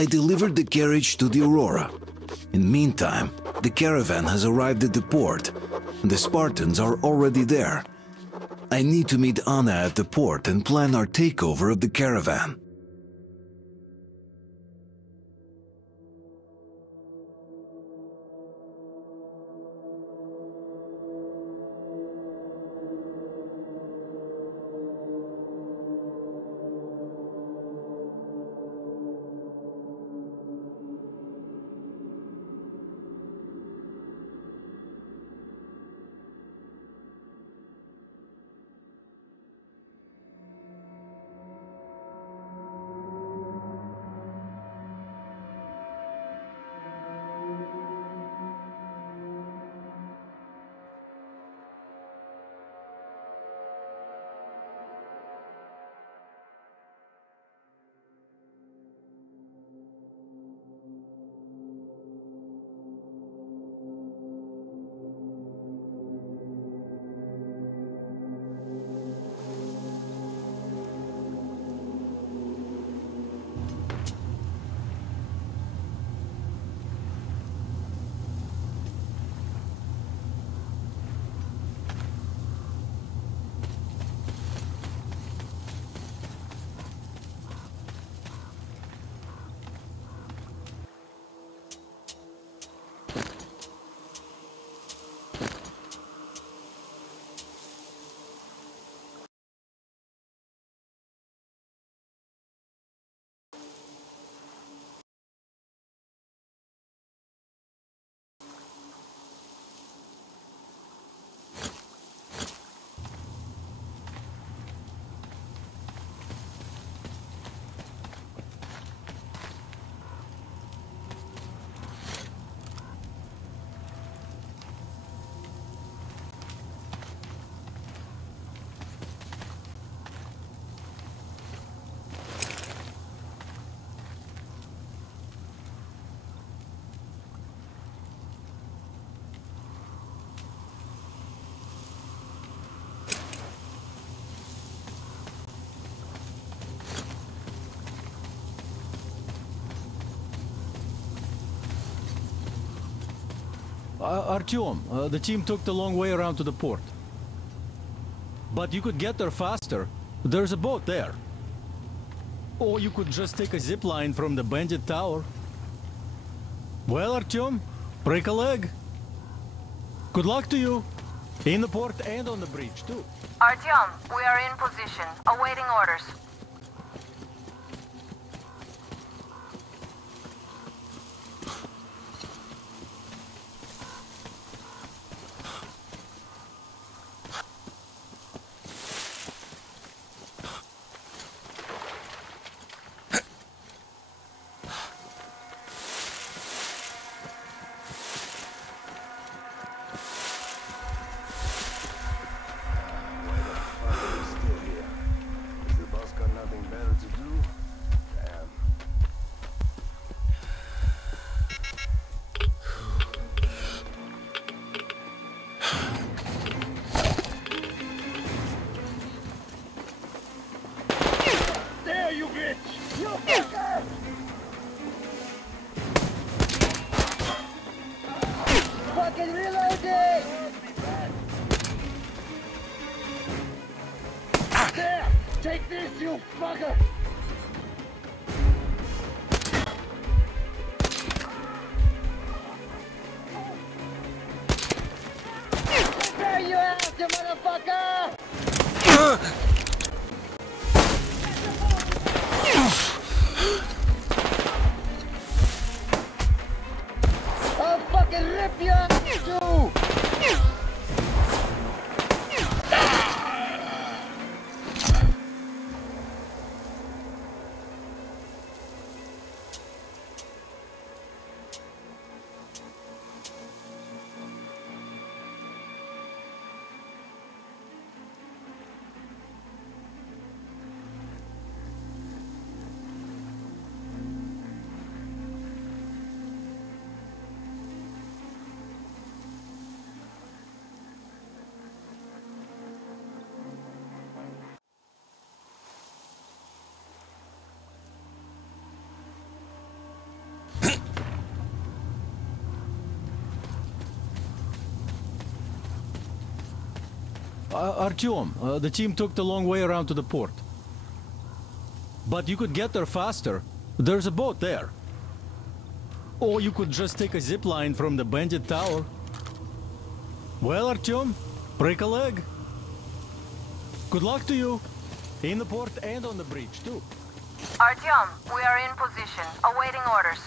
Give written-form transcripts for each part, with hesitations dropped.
I delivered the carriage to the Aurora. In the meantime, the caravan has arrived at the port. The Spartans are already there. I need to meet Anna at the port and plan our takeover of the caravan. Artyom, the team took the long way around to the port. But you could get there faster. There's a boat there. Or you could just take a zip line from the bandit tower. Well, Artyom, break a leg. Good luck to you. In the port and on the bridge, too. Artyom, we are in position, awaiting orders. Fucking reloading! There! Take this, you fucker! There you out, you motherfucker! I'll fucking rip you out, too! Artyom, the team took the long way around to the port. But you could get there faster. There's a boat there. Or you could just take a zip line from the bandit tower. Well, Artyom, break a leg. Good luck to you. In the port and on the bridge, too. Artyom, we are in position, awaiting orders.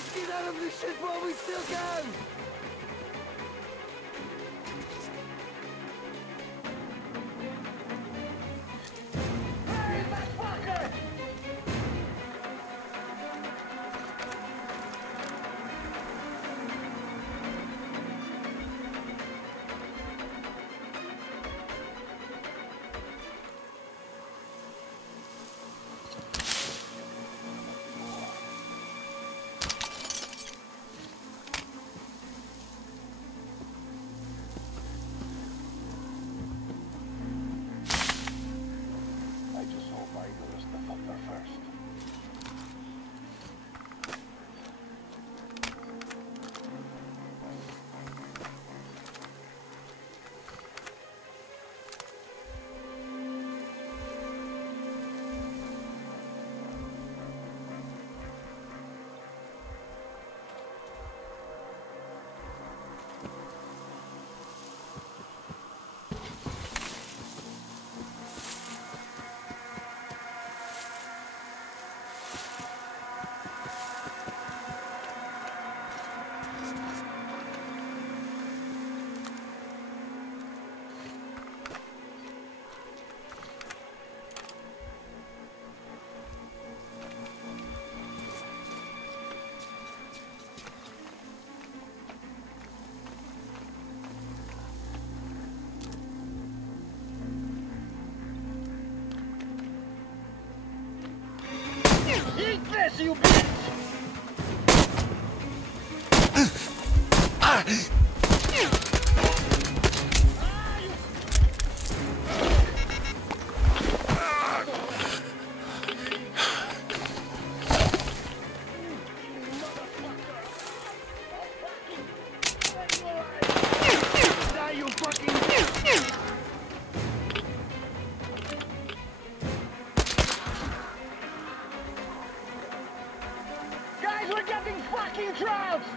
Let's get out of this shit while we still can! Hey, that fucker! I just hope I notice the fucker first. Eat this, you bitch! Guys, we're getting fucking trounced!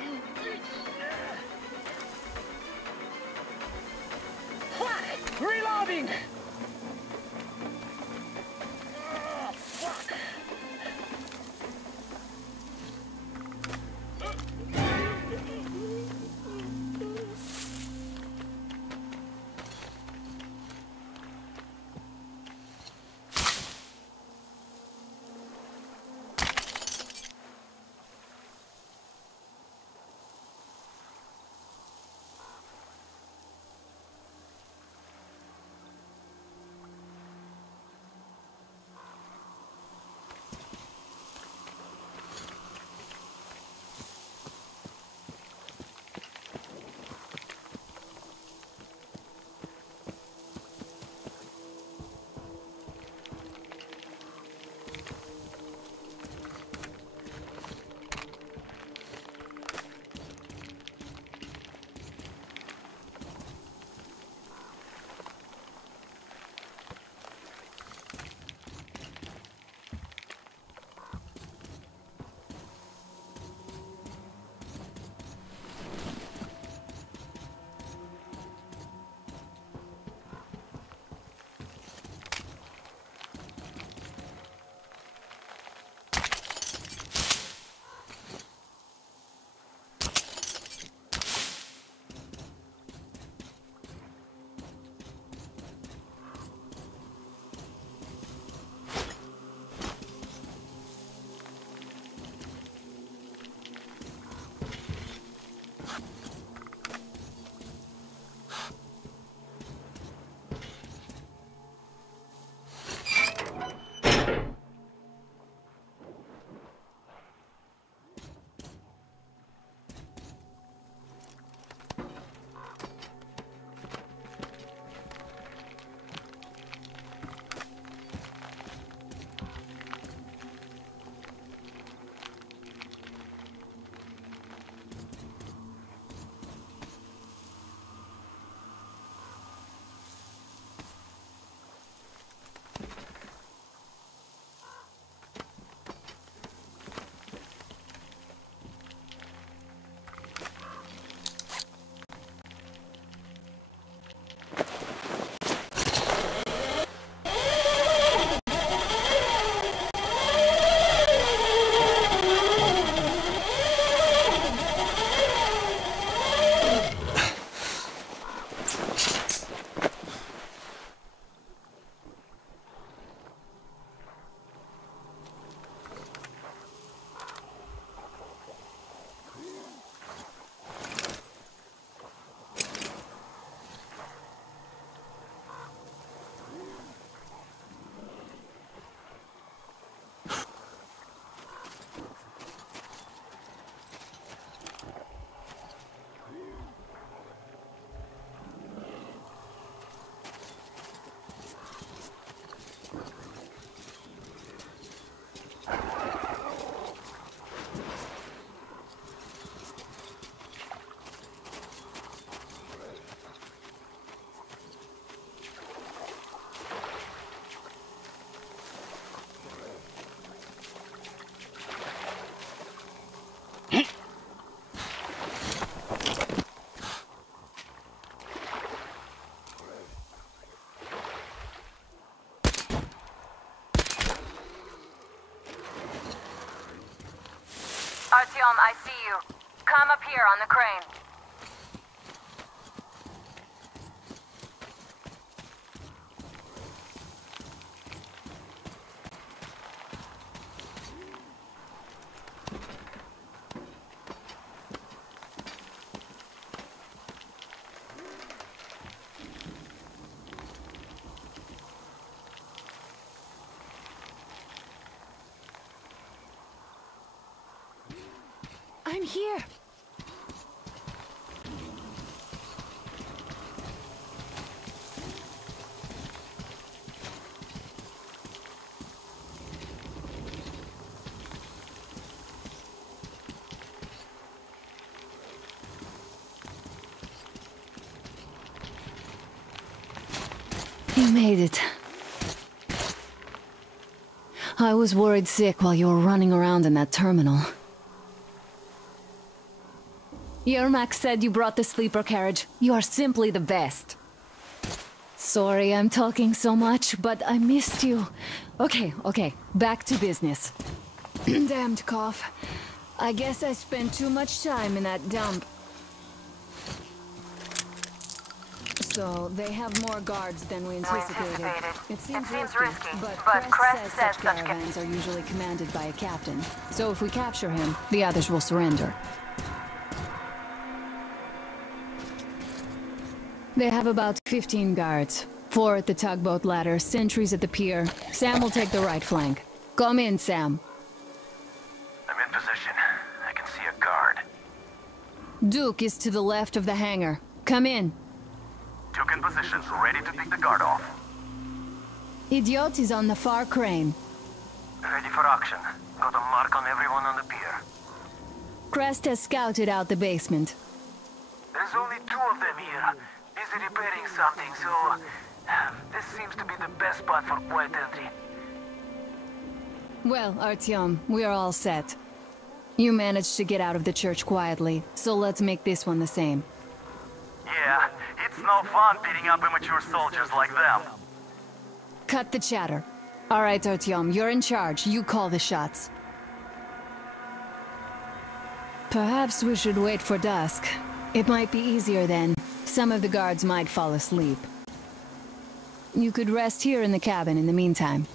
You bitch! Fuck! Reloading! Oh, fuck! Artyom, I see you. Come up here on the crane. I'm here. You made it. I was worried sick while you were running around in that terminal. Yermak said you brought the sleeper carriage. You are simply the best. Sorry I'm talking so much, but I missed you. Okay, back to business. Damned cough. I guess I spent too much time in that dump. So, they have more guards than we anticipated. It seems risky, but Crest says such caravans are usually commanded by a captain. So if we capture him, the others will surrender. They have about 15 guards. 4 at the tugboat ladder, sentries at the pier. Sam will take the right flank. Come in, Sam. I'm in position. I can see a guard. Duke is to the left of the hangar. Come in. Duke in position, ready to take the guard off. Idiot is on the far crane. Ready for action. Got a mark on everyone on the pier. Crest has scouted out the basement. There's only 2 of them here. Busy repairing something, so... this seems to be the best spot for quiet entry. Well, Artyom, we are all set. You managed to get out of the church quietly, so let's make this one the same. Yeah, it's no fun beating up immature soldiers like them. Cut the chatter. All right, Artyom, you're in charge. You call the shots. Perhaps we should wait for dusk. It might be easier then. Some of the guards might fall asleep. You could rest here in the cabin in the meantime.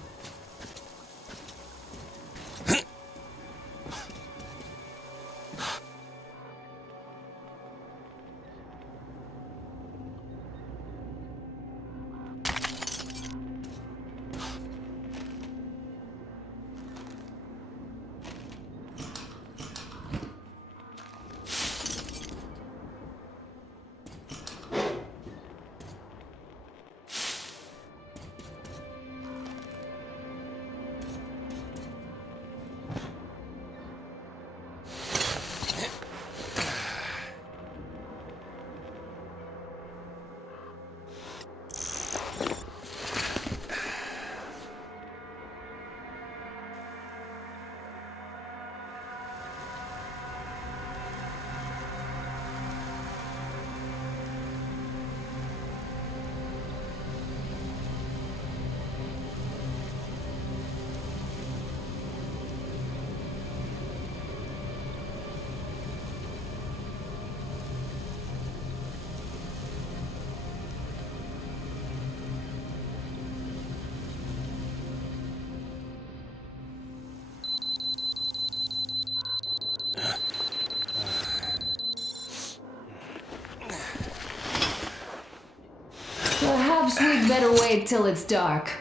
Perhaps we'd better wait till it's dark.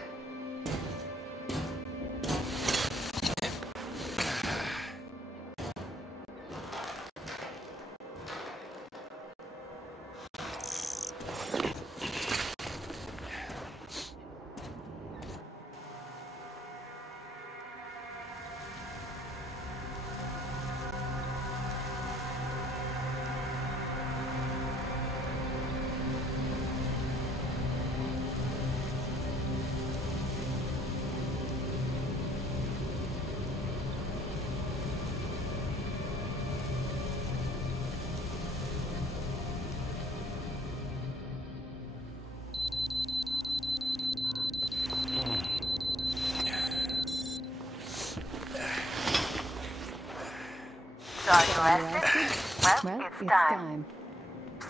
So are you rested? Well, it's time.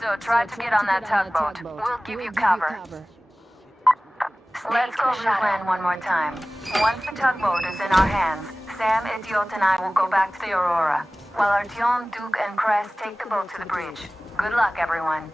So try to get on that tugboat. We'll give you cover. Let's go through the plan one more time. Once the tugboat is in our hands, Sam, Idiot, and I will go back to the Aurora, while Artyom, Duke, and Crest take the boat to the bridge. Good luck, everyone.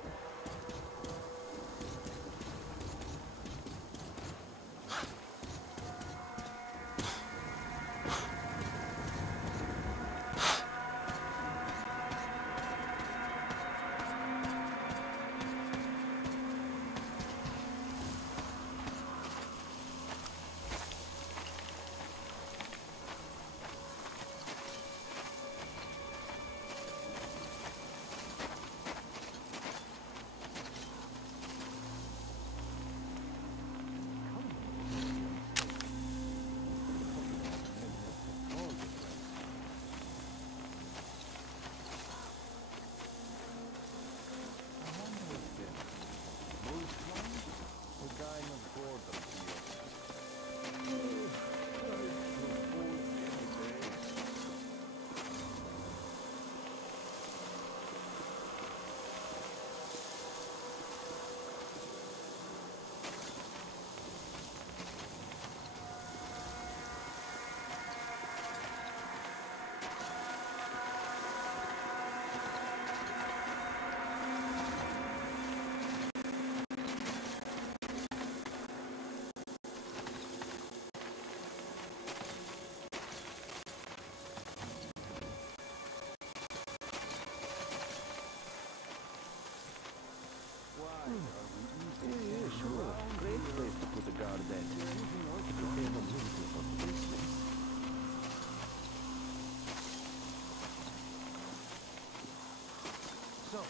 So,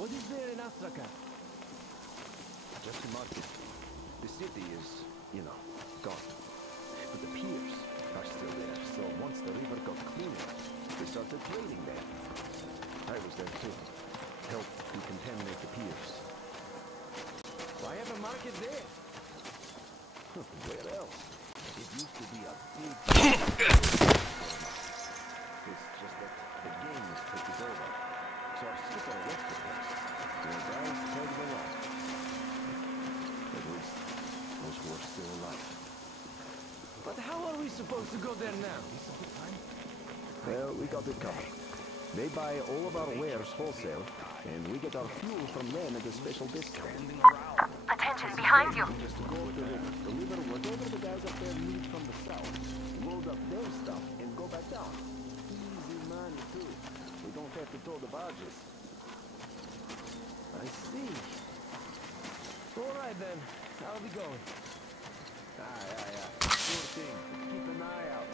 what is there in Astrakhan? Just a market. The city is, gone. But the piers are still there, so once the river got cleaner, they started trading there. I was there too. Helped decontaminate the piers. Why have a market there? Where else? It used to be a big... It's just that the gangs took it over. So our skipper left the place. The guys tagged along. At least, those who are still alive. But how are we supposed to go there now? Well, we got it covered. They buy all of our wares wholesale, and we get our fuel from them at a special discount. Attention, behind you! Just go up the river, deliver whatever the guys up there need from the south, load up their stuff, and go back down. Easy money, too. We don't have to tow the barges. I see. All right then, I'll be going. Aye. Sure thing. Keep an eye out.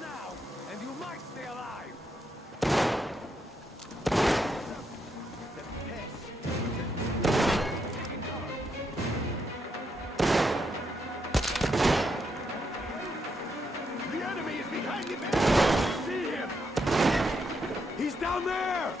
now, and you might stay alive. The pest. Taking cover. The enemy is behind the barrier. See him. He's down there.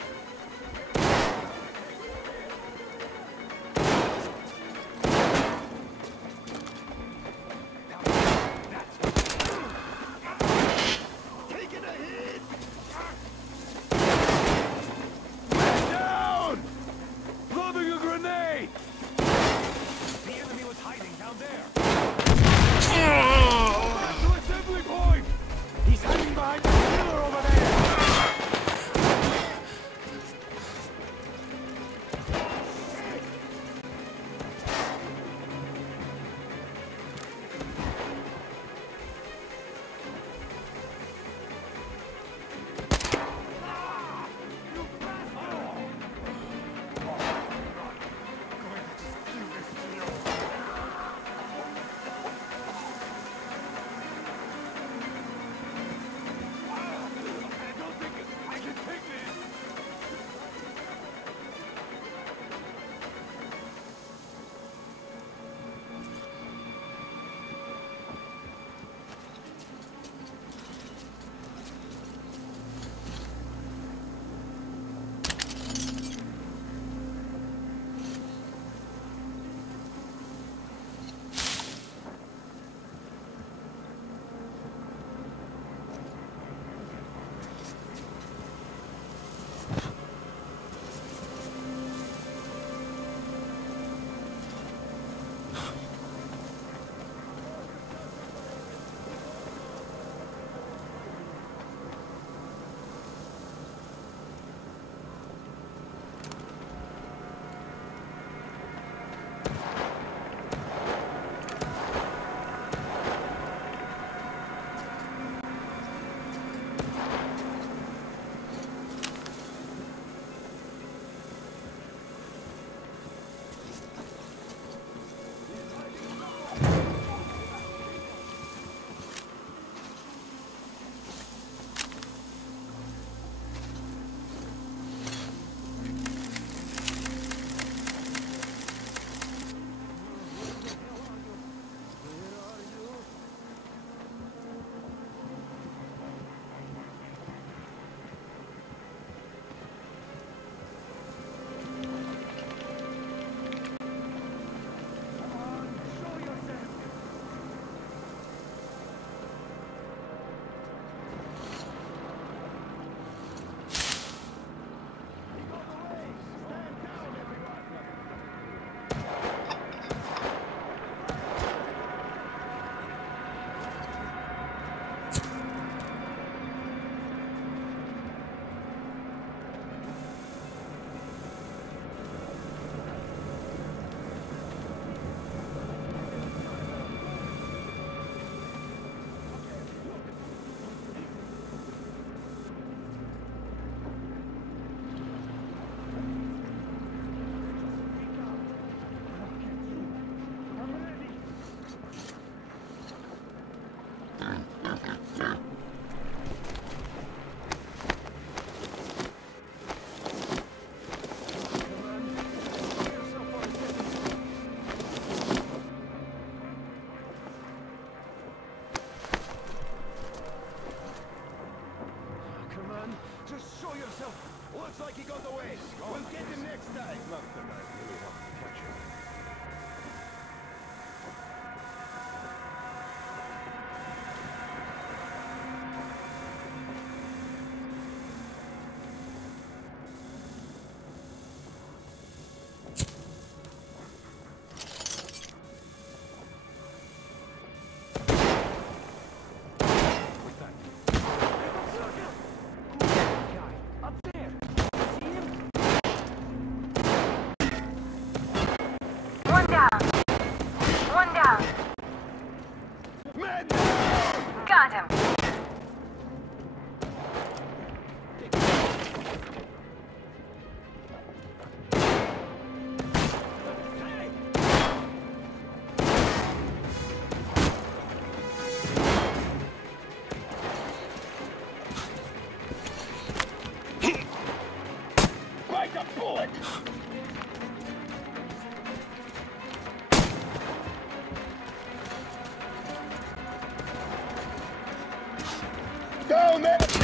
down there, people!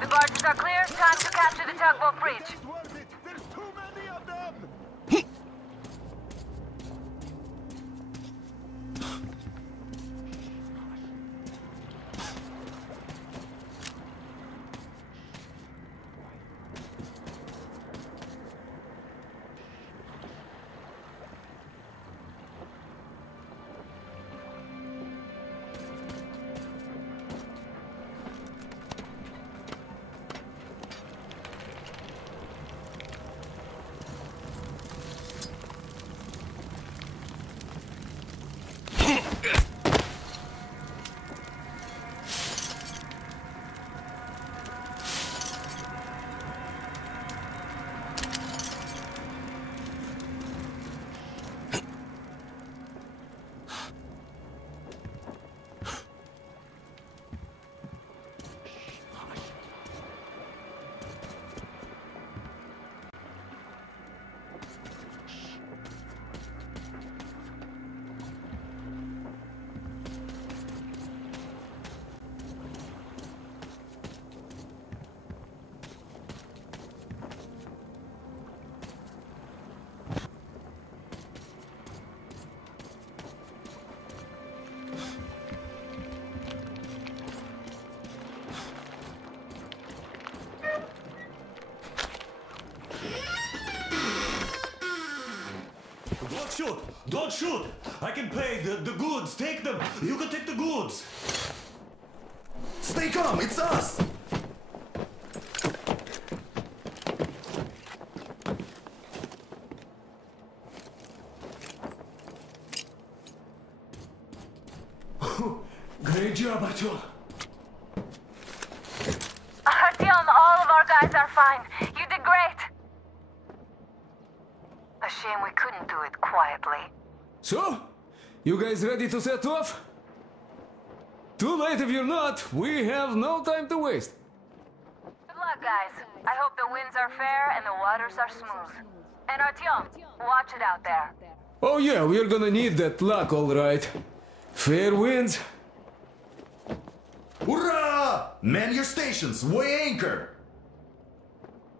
The barges are clear. Time to capture the tugboat bridge. There's too many of them! Don't shoot! Don't shoot! I can pay the goods. Take them. You can take the goods. Stay calm, it's us! Great job, Artyom. Artyom, all of our guys are fine. You did great. A shame we couldn't do it quietly. So, you guys ready to set off? Too late if you're not. We have no time to waste. Good luck, guys. I hope the winds are fair and the waters are smooth. And Artyom, watch it out there. Oh yeah, we're gonna need that luck, all right. Fair winds. Hurrah! Man your stations, weigh anchor!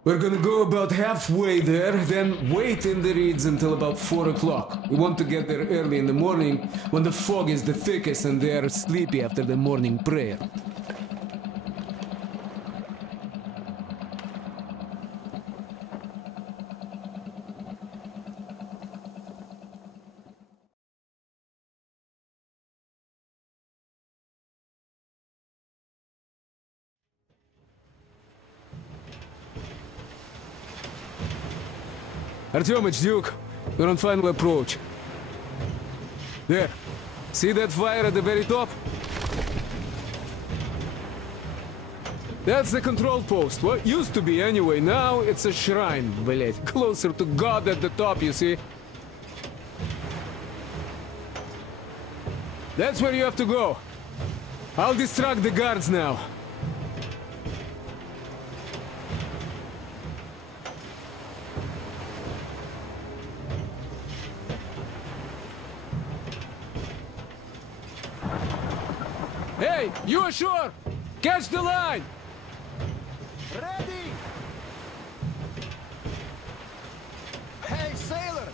We're gonna go about halfway there, then wait in the reeds until about 4 o'clock. We want to get there early in the morning when the fog is the thickest and they are sleepy after the morning prayer. Artyom, it's Duke. We're on final approach. There. See that fire at the very top? That's the control post. What used to be anyway. Now it's a shrine, блять. Closer to God at the top, you see? That's where you have to go. I'll distract the guards now. Hey, you ashore! Catch the line! Ready! Hey, sailor!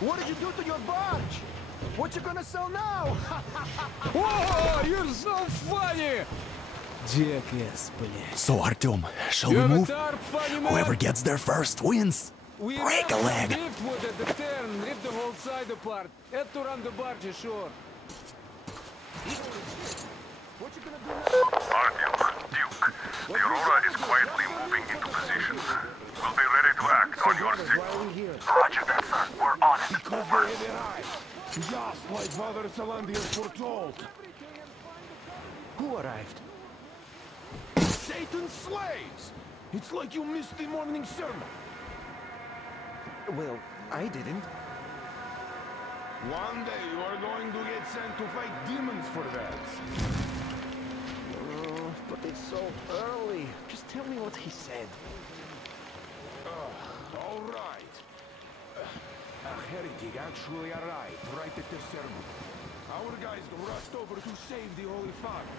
What did you do to your barge? What you gonna sell now? Whoa, you're so funny! Jackass, блядь. So, Artyom, shall You we have a move? tarp, funny man? Whoever gets there first wins. We Break a leg. driftwood at the stern, rip the whole side apart. Head to run the barge ashore. What you gonna do now? Artyom, Duke, the Aurora is quietly moving into position. We'll be ready to act on your signal. Roger that, sir. We're on it. Because they have arrived. Just like Father Salandius foretold. Who arrived? Satan's slaves! It's like you missed the morning sermon. Well, I didn't. One day you are going to get sent to fight demons for that. Oh, but it's so early. Just tell me what he said. All heretic actually arrived right at the ceremony. Our guys rushed over to save the Holy Father,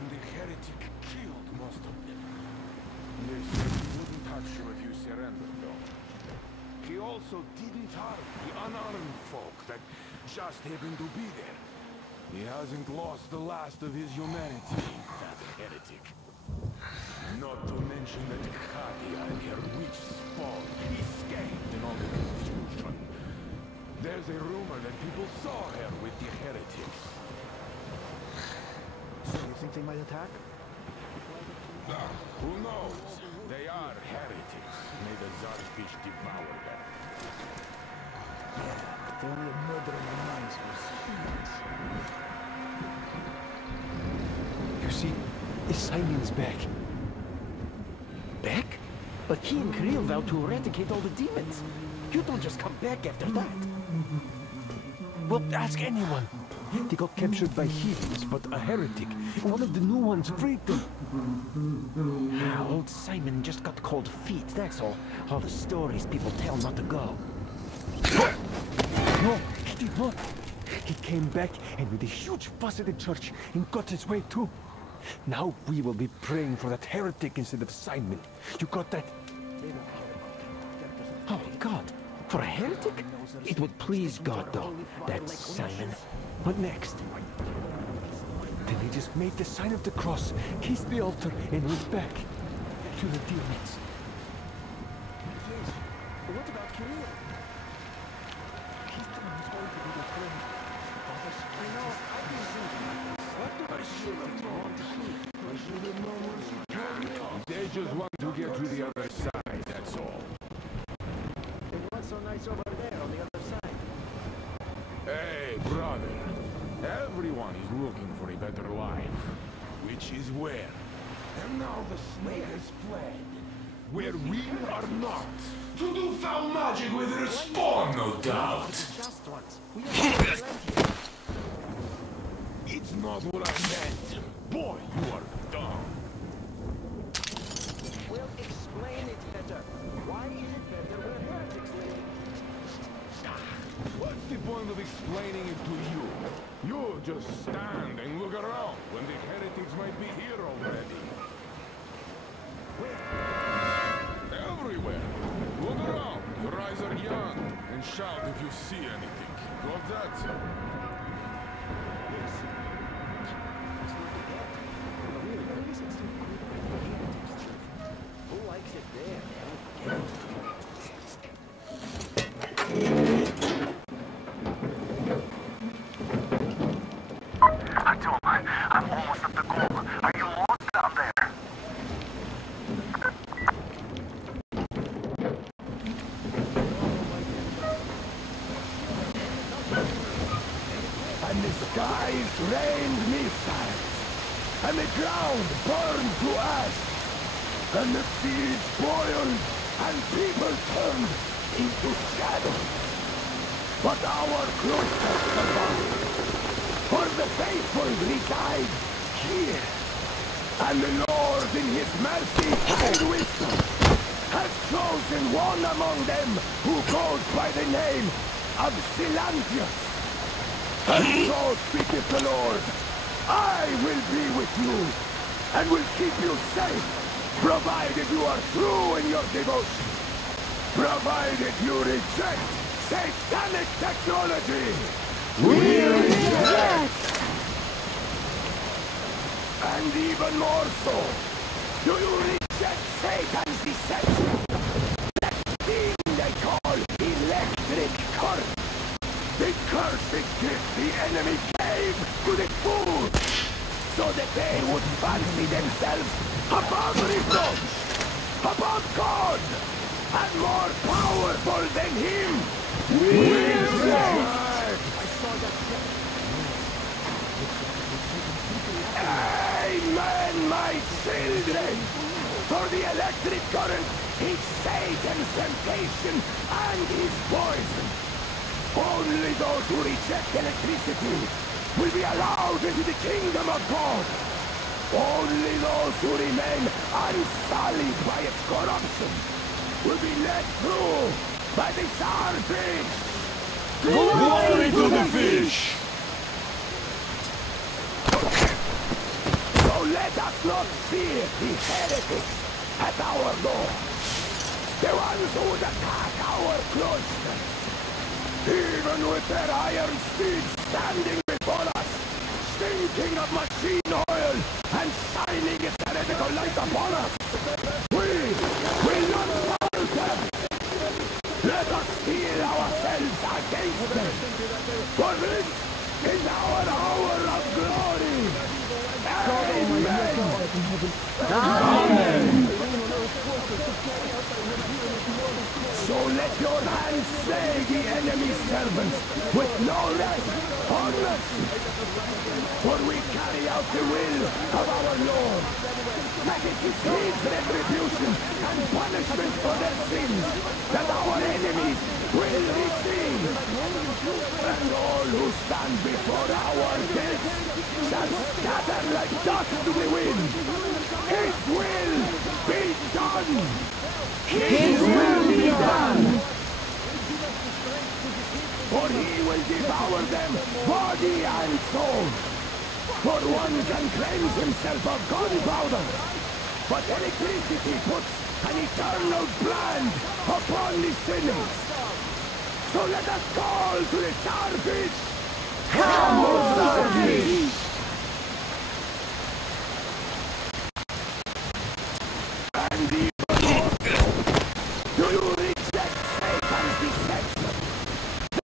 and the heretic killed most of them. They said he wouldn't touch you if you surrendered, though. He also didn't harm the unarmed folk that just happened to be there. He hasn't lost the last of his humanity, that heretic. Not to mention that Katia and her witch spawn escaped in all the confusion. There's a rumor that people saw her with the heretics. So you think they might attack? Who knows? They are heretics. May the Zarfish devour them. Yeah, but they're only murdering the minds of humans. You see, Simon's back. Back? But he and Kirill vowed to eradicate all the demons. You don't just come back after that. Well, ask anyone. They got captured by heathens, but a heretic, one of the new ones, freed them. Old Simon just got cold feet, that's all. All the stories people tell not to go. No, he did not. He came back and made a huge fuss at the church and got his way too. Now we will be praying for that heretic instead of Simon. You got that? Oh, God. For a heretic? It would please God, though. That's Simon. What next? Then he just made the sign of the cross, kissed the altar, and went back to the demons. Yes, but what about Kirill? He's the one who's going to be the friend of us. I know, I've been thinking. What do I should have known? I should have known what you told me. They just want to get to the other side, that's all. And what's so nice over there on the other side? Hey, brother. Everyone is looking for a better life. Which is where? And now the snake has fled. Where we are not. To do foul magic with her spawn, no doubt. Just once. We are It's not what I meant. Boy, you are dumb. Well, explain it better. Why is it better when heretics live? What's the point of explaining it to you? You just stand and look around when the heretics might be here already. Everywhere. Look around. Your eyes are young. And shout if you see anything. Got that? Yes. It's not the dead. No, really, at least it's still good. Heretics live. Who likes it there? Artyom, I'm almost at the goal. Are you lost down there? And the skies rained missiles, and the ground burned to ash, and the seas boiled, and people turned into shadow. But our cloisters survived, for the faithful reside here. And the Lord in his mercy and wisdom has chosen one among them who goes by the name of Silantius. And so speaketh the Lord, I will be with you, and will keep you safe, provided you are true in your devotion, provided you reject satanic technology. We reject! And even more so, do you reject Satan's deception? That thing they call electric current. The cursed gift the enemy gave to the fools, so that they would fancy themselves above reproach, above God, and more powerful than Him. We reject! I saw that ship. Amen, my children! For the electric current is Satan's temptation and his poison. Only those who reject electricity will be allowed into the kingdom of God. Only those who remain unsullied by its corruption will be led through by the Tsar Bitch. Glory to the fish! So let us not fear the heretics at our door. The ones who would attack our cloisters. Even with their iron steeds standing before us, stinking of machine oil and shining its heretical light upon us, we will not falter. Let us steel ourselves against them. For this is our hour of glory. Amen. Amen. So let your hands slay the enemy's servants with no rest or mercy. For we carry out the will of our Lord. That it is his retribution and punishment for their sins that our enemies will receive. And all who stand before our gates shall scatter like dust to the wind. His will be done! His will be done! For he will devour them, body and soul. For one can cleanse himself of gunpowder, but electricity puts an eternal brand upon the sinners. So let us call to the starfish! Come, O starfish! And even more, do you reject Satan's deception?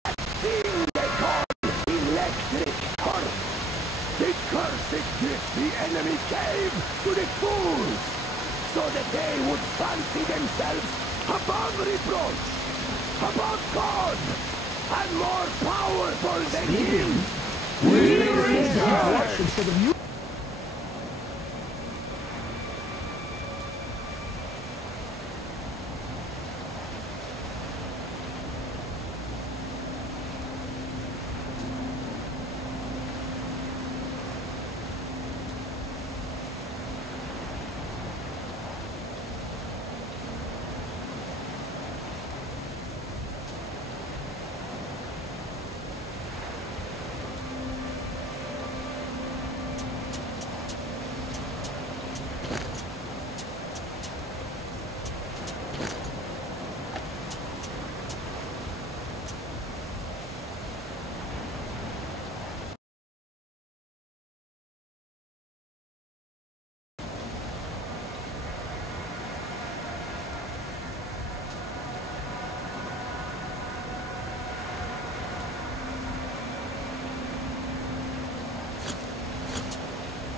That thing they call electric current. The cursed gift the enemy gave to the fools, so that they would fancy themselves above reproach, above God, and more powerful than him. We rejoice!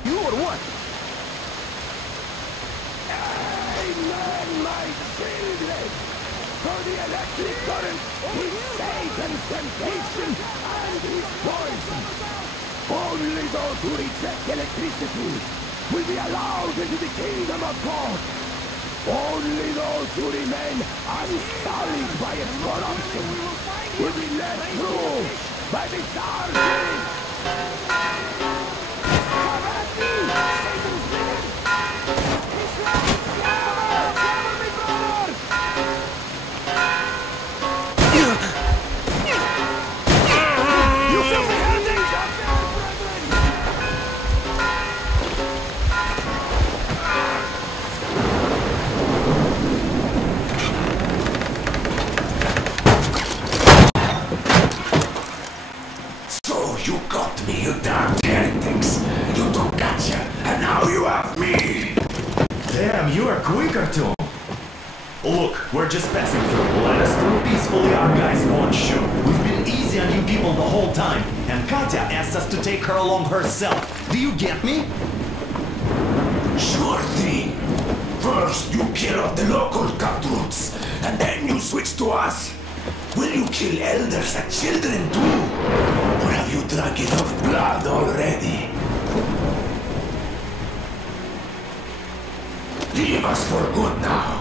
Or what? Amen, my children! For the electric current is Satan's temptation and his poison. Only those who reject electricity will be allowed into the kingdom of God. Only those who remain unsullied by its corruption will be let through by the starfish. You got me, you dark heretics. You took gotcha, and now you have me. Damn, you are quick, Artyom. Look, we're just passing through. Let us through peacefully, our guys won't shoot. We've been easy on you people the whole time, and Katya asked us to take her along herself. Do you get me? Sure thing. First you kill off the local cutthroats, and then you switch to us. Will you kill elders and children too? Or have you drunk enough blood already? Leave us for good now.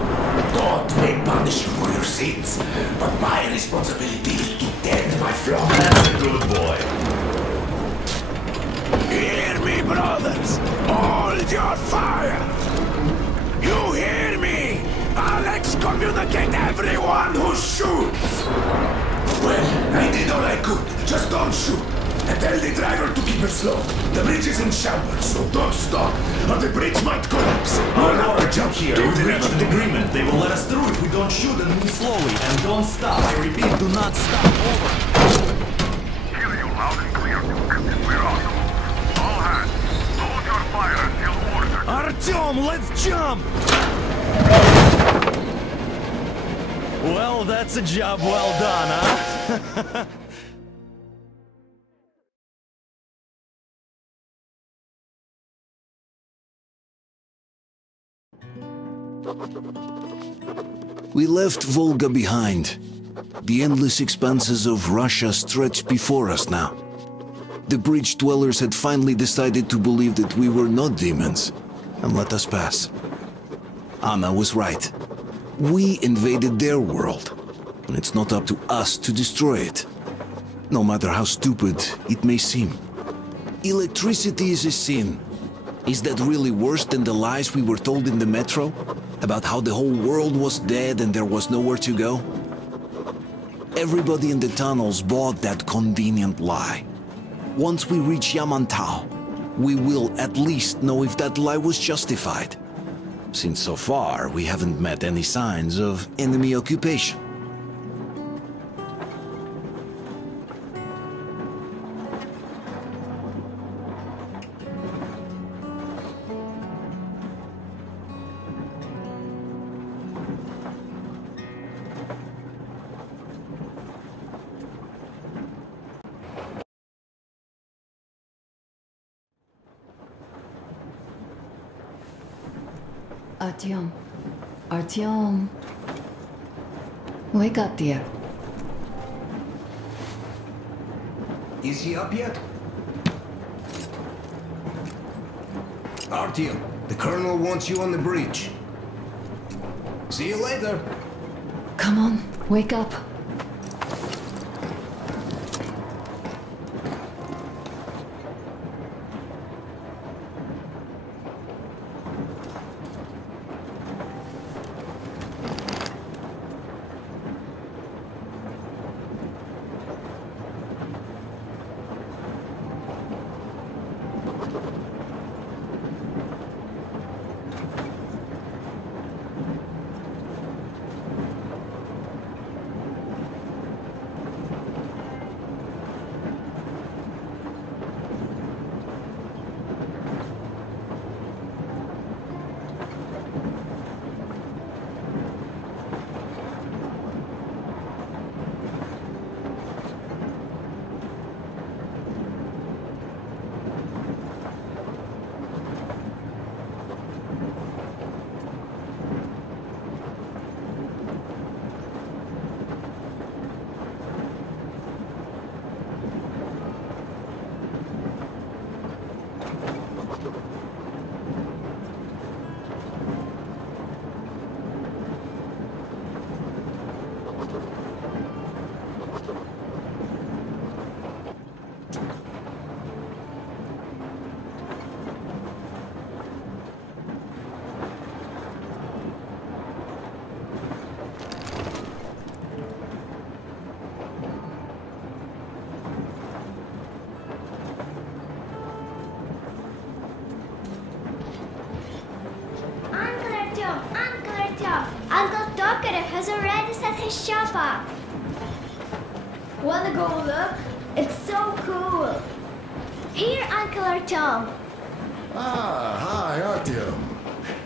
God may punish you for your sins, but my responsibility is to tend my flock. That's a good boy. Hear me, brothers! Hold your fire! You hear me? I'll excommunicate everyone who shoots! Well, I did all I could. Just don't shoot. And tell the driver to keep it slow. The bridge is in shambles, so don't stop, or the bridge might collapse. Our order jump here. We've reached an agreement. They will let us through if we don't shoot and move slowly. And don't stop. I repeat, do not stop. Over. Hear you loud and clear, Duke. We're on the move. All hands, hold your fire until ordered. Artyom, let's jump! Well, that's a job well done, huh? We left Volga behind. The endless expanses of Russia stretched before us now. The bridge dwellers had finally decided to believe that we were not demons and let us pass. Anna was right. We invaded their world, and it's not up to us to destroy it, no matter how stupid it may seem. Electricity is a sin. Is that really worse than the lies we were told in the metro? About how the whole world was dead and there was nowhere to go? Everybody in the tunnels bought that convenient lie. Once we reach Yamantau, we will at least know if that lie was justified. Since so far, we haven't met any signs of enemy occupation. Artyom. Artyom. Wake up, dear. Is he up yet? Artyom, the colonel wants you on the bridge. See you later. Come on, wake up. has already set his shop up. Wanna go look? It's so cool. Here, Uncle Artyom. Ah, hi, Artyom.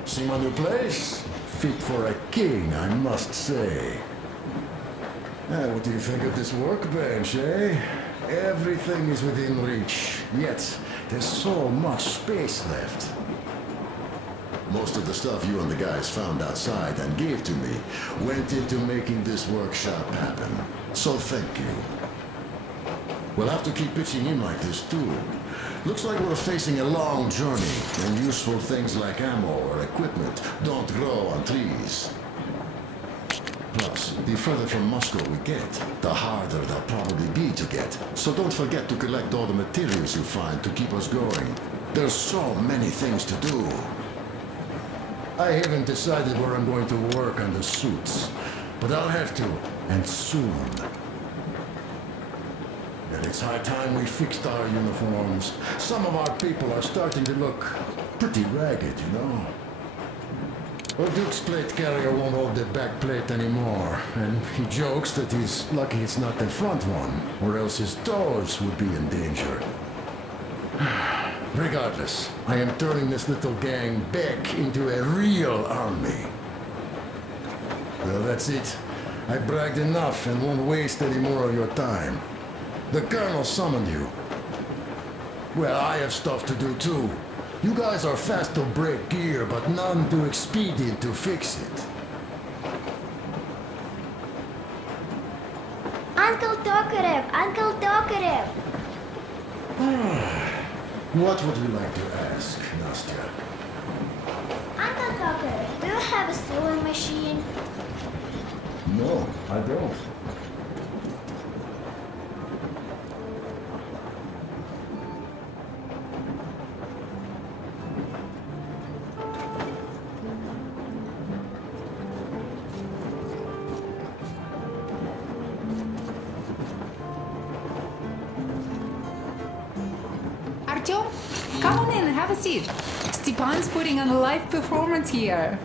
See my new place? Fit for a king, I must say. What do you think of this workbench, eh? Everything is within reach, yet there's so much space left. Most of the stuff you and the guys found outside and gave to me went into making this workshop happen. So thank you. We'll have to keep pitching in like this too. Looks like we're facing a long journey, and useful things like ammo or equipment don't grow on trees. Plus, the further from Moscow we get, the harder they'll probably be to get. So don't forget to collect all the materials you find to keep us going. There's so many things to do. I haven't decided where I'm going to work on the suits, but I'll have to, and soon. And it's high time we fixed our uniforms. Some of our people are starting to look pretty ragged, you know. Our Duke's plate carrier won't hold the back plate anymore, and he jokes that he's lucky it's not the front one, or else his toes would be in danger. Regardless, I am turning this little gang back into a real army. Well, that's it. I bragged enough and won't waste any more of your time. The Colonel summoned you. Well, I have stuff to do too. You guys are fast to break gear, but none too expedient to fix it. Uncle Tokarev! Uncle Tokarev! What would you like to ask, Nastya? Uncle Tokarev, do you have a sewing machine? No, I don't. Artyom, come on in and have a seat. Stepan's putting on a live performance here.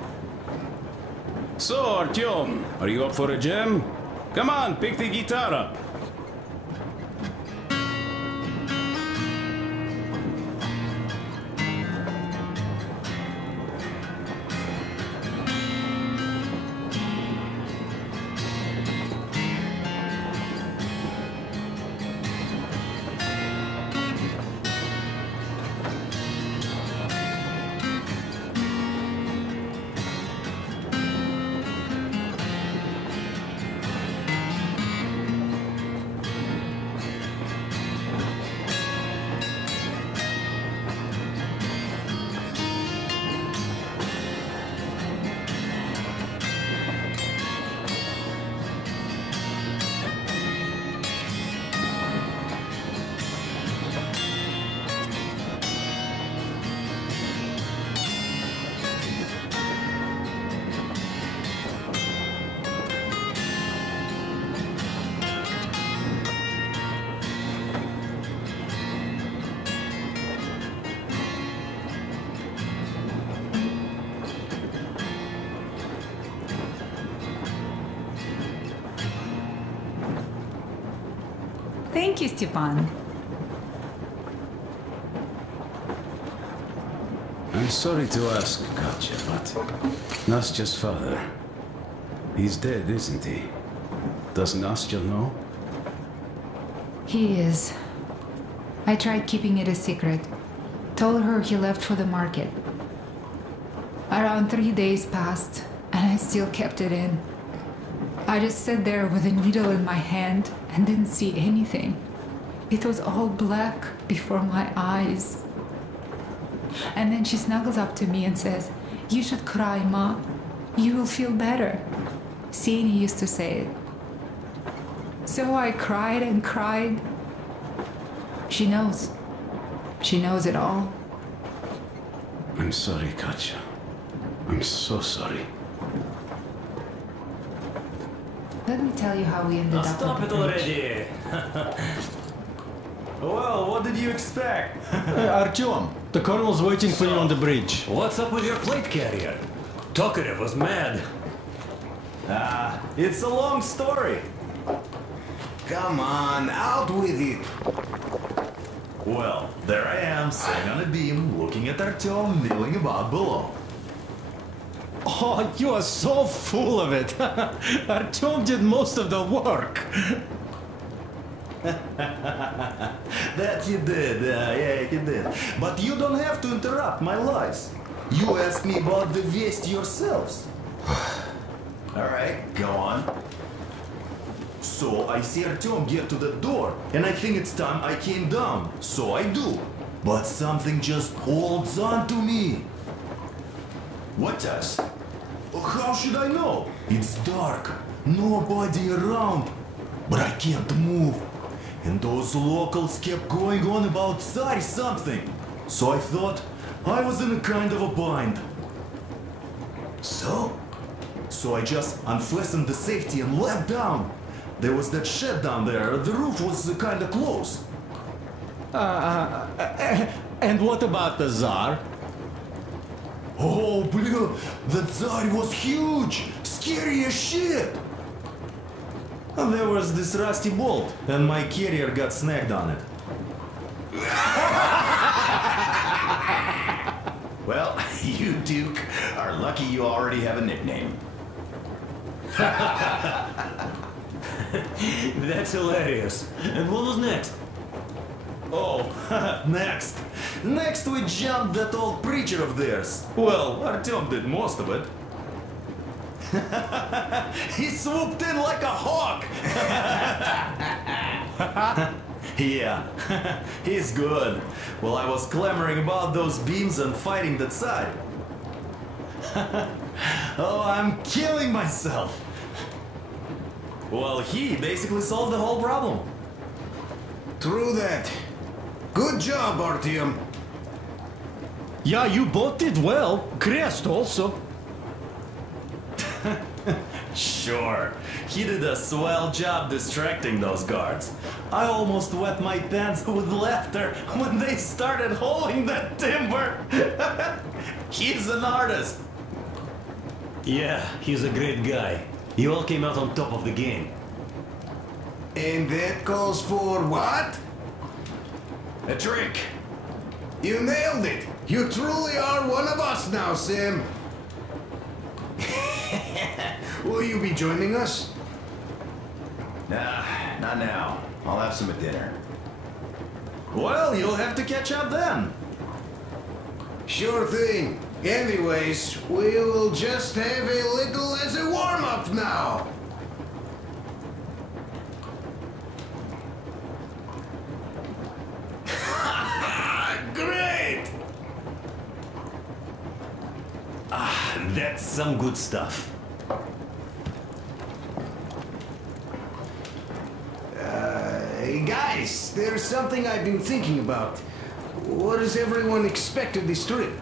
So, Artyom, are you up for a jam? Come on, pick the guitar up. Thank you, Stepan. I'm sorry to ask, Katya, but Nastya's father, he's dead, isn't he? Does Nastya know? He is. I tried keeping it a secret. Told her he left for the market. Around 3 days passed, and I still kept it in. I just sat there with a needle in my hand and didn't see anything. It was all black before my eyes. And then she snuggles up to me and says, "You should cry, Ma. You will feel better." Sieni used to say it. So I cried and cried. She knows. She knows it all. I'm sorry, Katya. I'm so sorry. Let me tell you how we ended up. Stop it already! Well, what did you expect? Artyom, the colonel's waiting for you on the bridge. What's up with your plate carrier? Tokarev was mad. It's a long story. Come on, out with it! Well, there I am, sitting on a beam, looking at Artyom milling about below. Oh, you are so full of it. Artyom did most of the work. That you did, yeah, you did. But you don't have to interrupt my lies. You asked me about the Vest yourselves. Alright, go on. So I see Artyom get to the door, and I think it's time I came down. So I do. But something just holds on to me. What does? How should I know? It's dark, nobody around. But I can't move. And those locals kept going on about Tsar something. So I thought I was in a kind of a bind. So I just unfastened the safety and leapt down. There was that shed down there. The roof was kinda close. And what about the Tsar? Oh, bля, the Tsar was huge! Scary as shit! And there was this rusty bolt, and my carrier got snagged on it. Well, you, Duke, are lucky you already have a nickname. That's hilarious. And what was next? Oh, next. Next we jumped that old preacher of theirs. Well, Artyom did most of it. He swooped in like a hawk. Yeah, he's good. Well, I was clamoring about those beams and fighting that side. Oh, I'm killing myself. Well, he basically solved the whole problem. True that. Good job, Artyom. Yeah, you both did well. Crest also. Sure, he did a swell job distracting those guards. I almost wet my pants with laughter when they started hauling that timber. He's an artist. Yeah, he's a great guy. You all came out on top of the game. And that calls for what? A trick. You nailed it. You truly are one of us now, Sam. Will you be joining us? Nah, not now. I'll have some at dinner. Well, you'll have to catch up then. Sure thing. Anyways, we will just have a little as a warm-up now. Great! Ah, that's some good stuff. Hey guys, there's something I've been thinking about. What does everyone expect of this trip?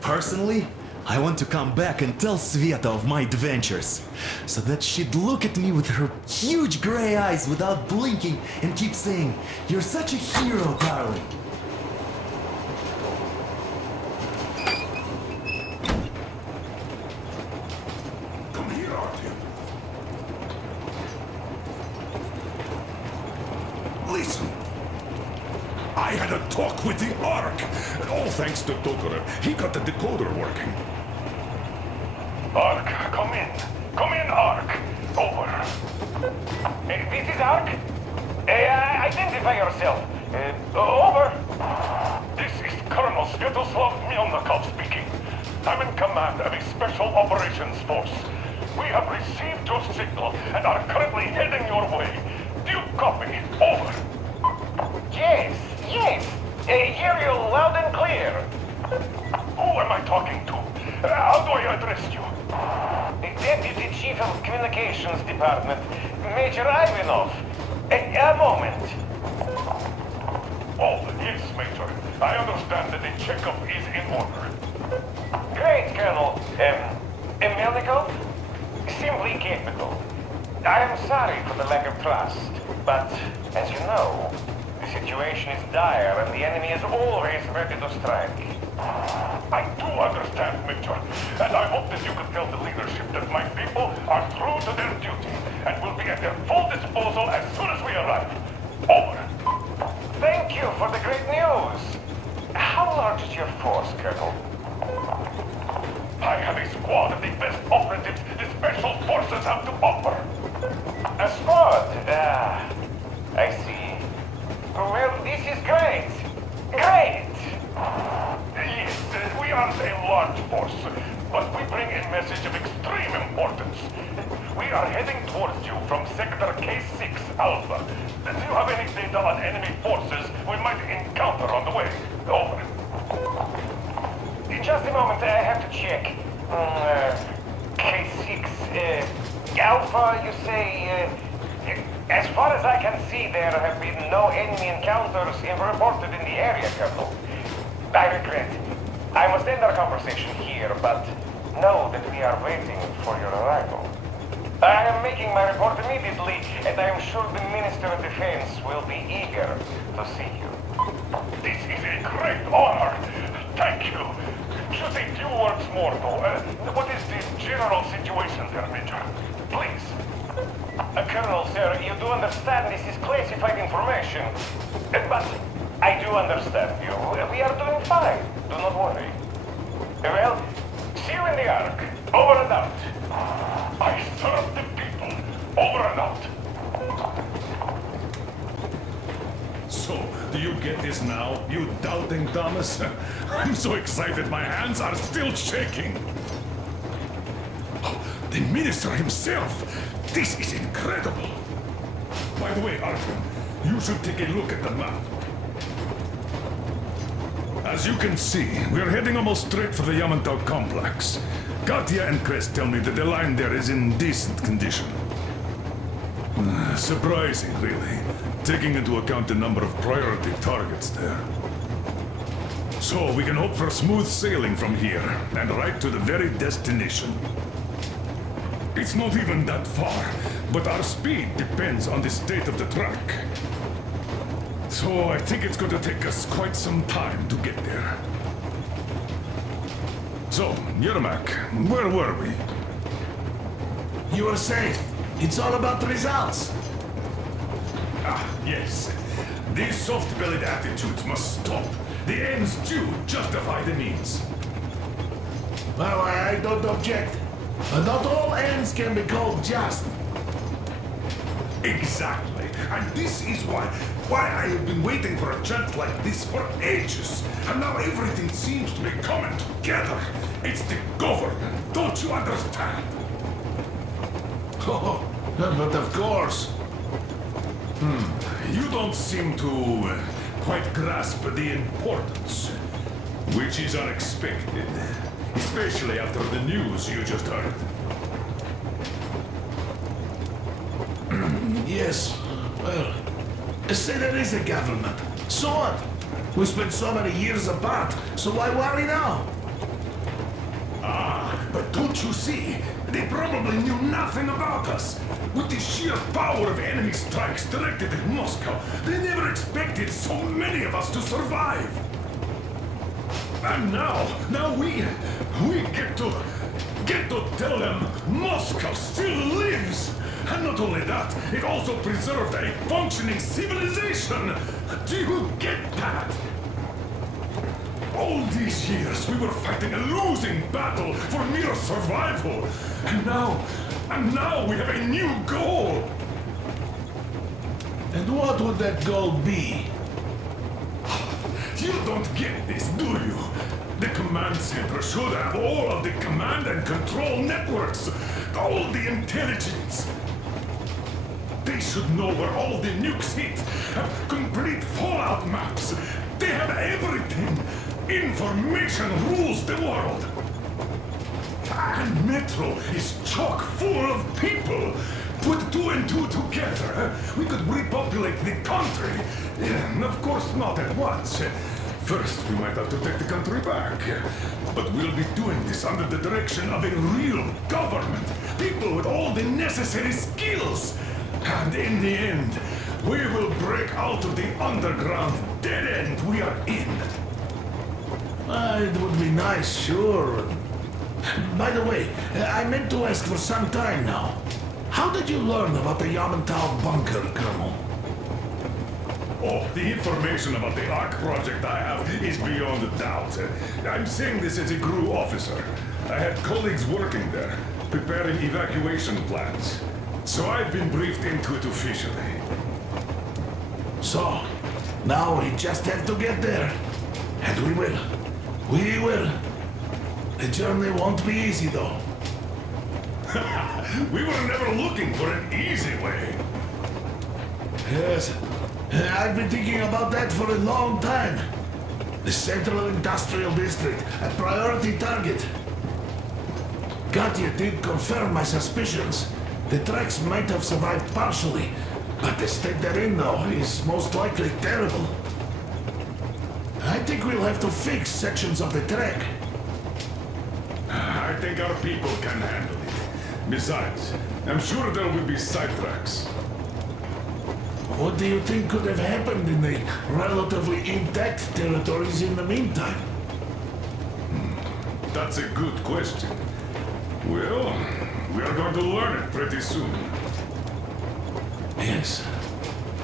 Personally, I want to come back and tell Sveta of my adventures, so that she'd look at me with her huge gray eyes without blinking and keep saying, "You're such a hero, darling." Come here, Artyom. Listen. I had a talk with the Ark. All thanks to Tokarev. He got the decoder working. Ark, come in. Come in, Ark. Over. This is Ark. Identify yourself. Over. This is Colonel Sviatoslav Melnikov speaking. I'm in command of a special operations force. We have received your signal and are currently heading your way. Do you copy? Over. Yes. Hear you loud and clear. Who am I talking to? How do I address you? Deputy Chief of Communications Department, Major Ivanov. A moment. Oh, yes, Major. I understand that the checkup is in order. Great, Colonel. Melnikov? Simply capital. I am sorry for the lack of trust, but, as you know, the situation is dire and the enemy is always ready to strike. I do understand, Major, and I hope that you can tell the leadership that my people are true to their duty and will be at their full disposal as soon as we arrive. Over. Thank you for the great news. How large is your force, Colonel? I have a squad of the best operatives the Special Forces have to offer. A squad? I see. Well, this is great. Great! Yes, we aren't a large force, but we bring a message of extreme importance. We are heading towards you from Sector K6 Alpha. Do you have any data on enemy forces we might encounter on the way? Over. Just a moment, I have to check. K6, Alpha, you say... as far as I can see, there have been no enemy encounters reported in the area, Colonel. I regret. I must end our conversation here, but know that we are waiting for your arrival. I am making my report immediately, and I am sure the Minister of Defense will be eager to see you. This is a great honor. Thank you. Just a few words more, though. What is the general situation there, Major? Please. Colonel, sir, you do understand this is classified information. But I do understand you. We are doing fine. Do not worry. Well, see you in the Ark. Over and out. I serve the people. Over and out. So, do you get this now, you doubting Thomas? I'm so excited my hands are still shaking. Oh, the minister himself! This is incredible! By the way, Artyom, you should take a look at the map. As you can see, we're heading almost straight for the Yamantau complex. Katya and Crest tell me that the line there is in decent condition. Surprising, really, taking into account the number of priority targets there. So we can hope for smooth sailing from here, and right to the very destination. It's not even that far, but our speed depends on the state of the track. So I think it's going to take us quite some time to get there. So, Yermak, where were we? You were saying, it's all about the results. Ah, yes. These soft-bellied attitudes must stop. The ends do justify the means. Well, I don't object. But not all ends can be called just. Exactly. And this is why I have been waiting for a chance like this for ages. And now everything seems to be coming together. It's the government. Don't you understand? Oh, but of course. You don't seem to quite grasp the importance, which is unexpected, especially after the news you just heard. Yes, well, say there is a government. So what? We spent so many years apart, so why worry now? Ah, but don't you see? They probably knew nothing about us. With the sheer power of enemy strikes directed at Moscow, they never expected so many of us to survive. And now we get to tell them Moscow still lives. And not only that, it also preserved a functioning civilization. Do you get that? All these years we were fighting a losing battle for mere survival. And now we have a new goal. And what would that goal be? You don't get this, do you? The command center should have all of the command and control networks, all the intelligence. They should know where all the nukes hit, have complete fallout maps. They have everything. Information rules the world. And Metro is chock full of people. Put two and two together, we could repopulate the country. Of course, not at once. First, we might have to take the country back. But we'll be doing this under the direction of a real government. People with all the necessary skills. And in the end, we will break out of the underground dead end we are in. It would be nice, sure. By the way, I meant to ask for some time now. How did you learn about the Yamantau bunker, Colonel? Oh, the information about the Ark project I have is beyond a doubt. I'm saying this as a GRU officer. I had colleagues working there, preparing evacuation plans. So I've been briefed into it officially. So, now we just have to get there. And we will. We will. The journey won't be easy, though. We were never looking for an easy way. Yes. I've been thinking about that for a long time. The Central Industrial District, a priority target. Katya did confirm my suspicions. The tracks might have survived partially, but the state they're in, though, is most likely terrible. I think we'll have to fix sections of the track. I think our people can handle it. Besides, I'm sure there will be sidetracks. What do you think could have happened in the relatively intact territories in the meantime? That's a good question. Well, we are going to learn it pretty soon. Yes.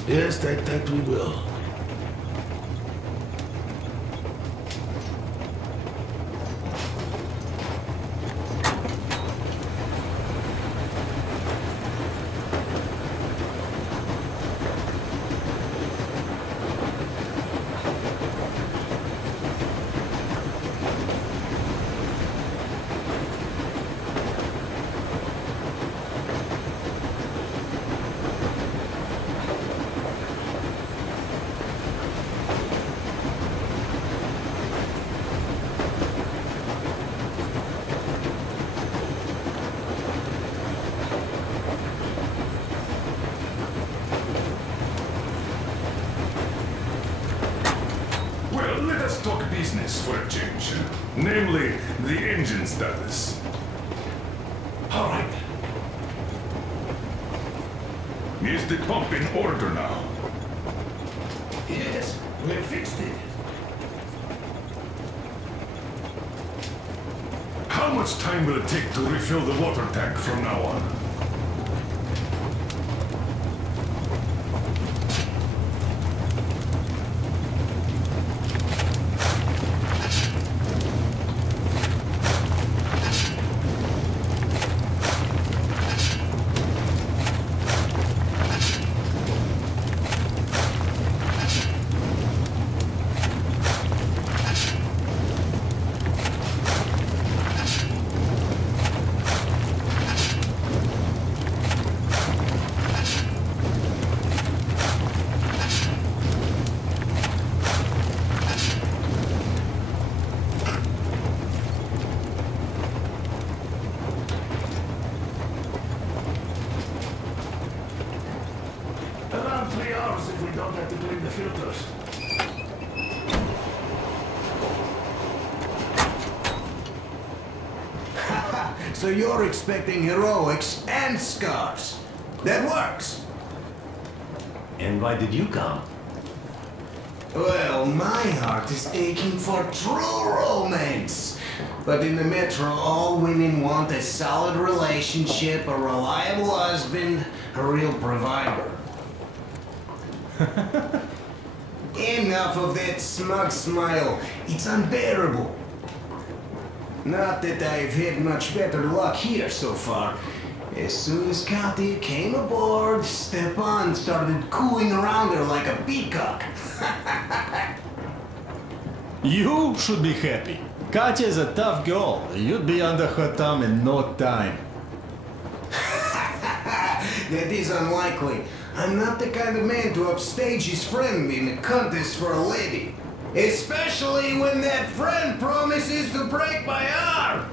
Yes, that we will. Let us talk business for a change. Namely, the engine status. All right. Is the pump in order now? Yes, we fixed it. How much time will it take to refill the water tank from now on? Around 3 hours if we don't have to clean the filters. So you're expecting heroics and scars. That works. And why did you come? Well, my heart is aching for true romance. But in the Metro, all women want a solid relationship, a reliable husband, a real provider. Enough of that smug smile. It's unbearable. Not that I've had much better luck here so far. As soon as Katya came aboard, Stepan started cooing around her like a peacock. You should be happy. Katya is a tough girl. You'd be under her thumb in no time. That is unlikely. I'm not the kind of man to upstage his friend in a contest for a lady. Especially when that friend promises to break my arm!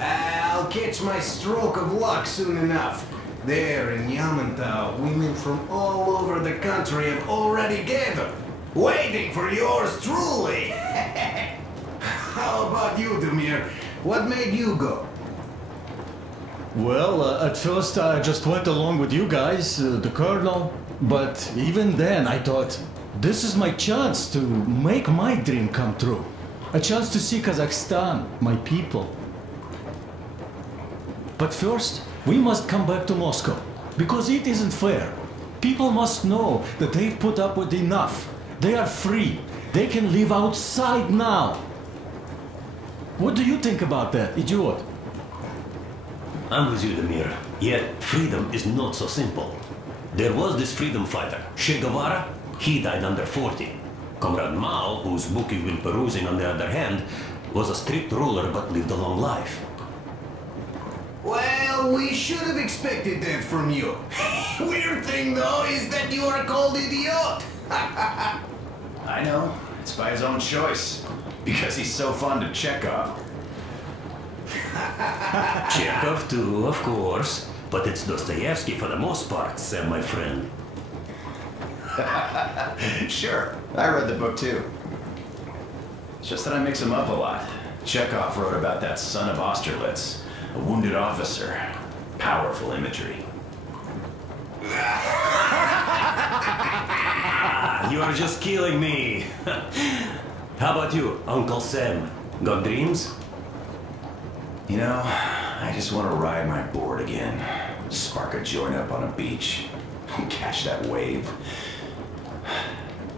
I'll catch my stroke of luck soon enough. There in Yamantau, women from all over the country have already gathered, waiting for yours truly. How about you, Demir? What made you go? Well, at first I just went along with you guys, the Colonel. But even then I thought, this is my chance to make my dream come true. A chance to see Kazakhstan, my people. But first, we must come back to Moscow, because it isn't fair. People must know that they've put up with enough. They are free. They can live outside now. What do you think about that, idiot? I'm with you, Demir. Yet, freedom is not so simple. There was this freedom fighter, Che Guevara. He died under 40. Comrade Mao, whose book you've been perusing on the other hand, was a strict ruler but lived a long life. Well, we should have expected that from you. Weird thing, though, is that you are called idiot. I know. It's by his own choice. Because he's so fond of Chekhov. Chekhov too, of course. But it's Dostoevsky for the most part, Sam, my friend. Sure, I read the book too. It's just that I mix them up a lot. Chekhov wrote about that son of Austerlitz, a wounded officer. Powerful imagery. You are just killing me. How about you, Uncle Sam? Got dreams? You know, I just want to ride my board again. Spark a joint up on a beach. Catch that wave.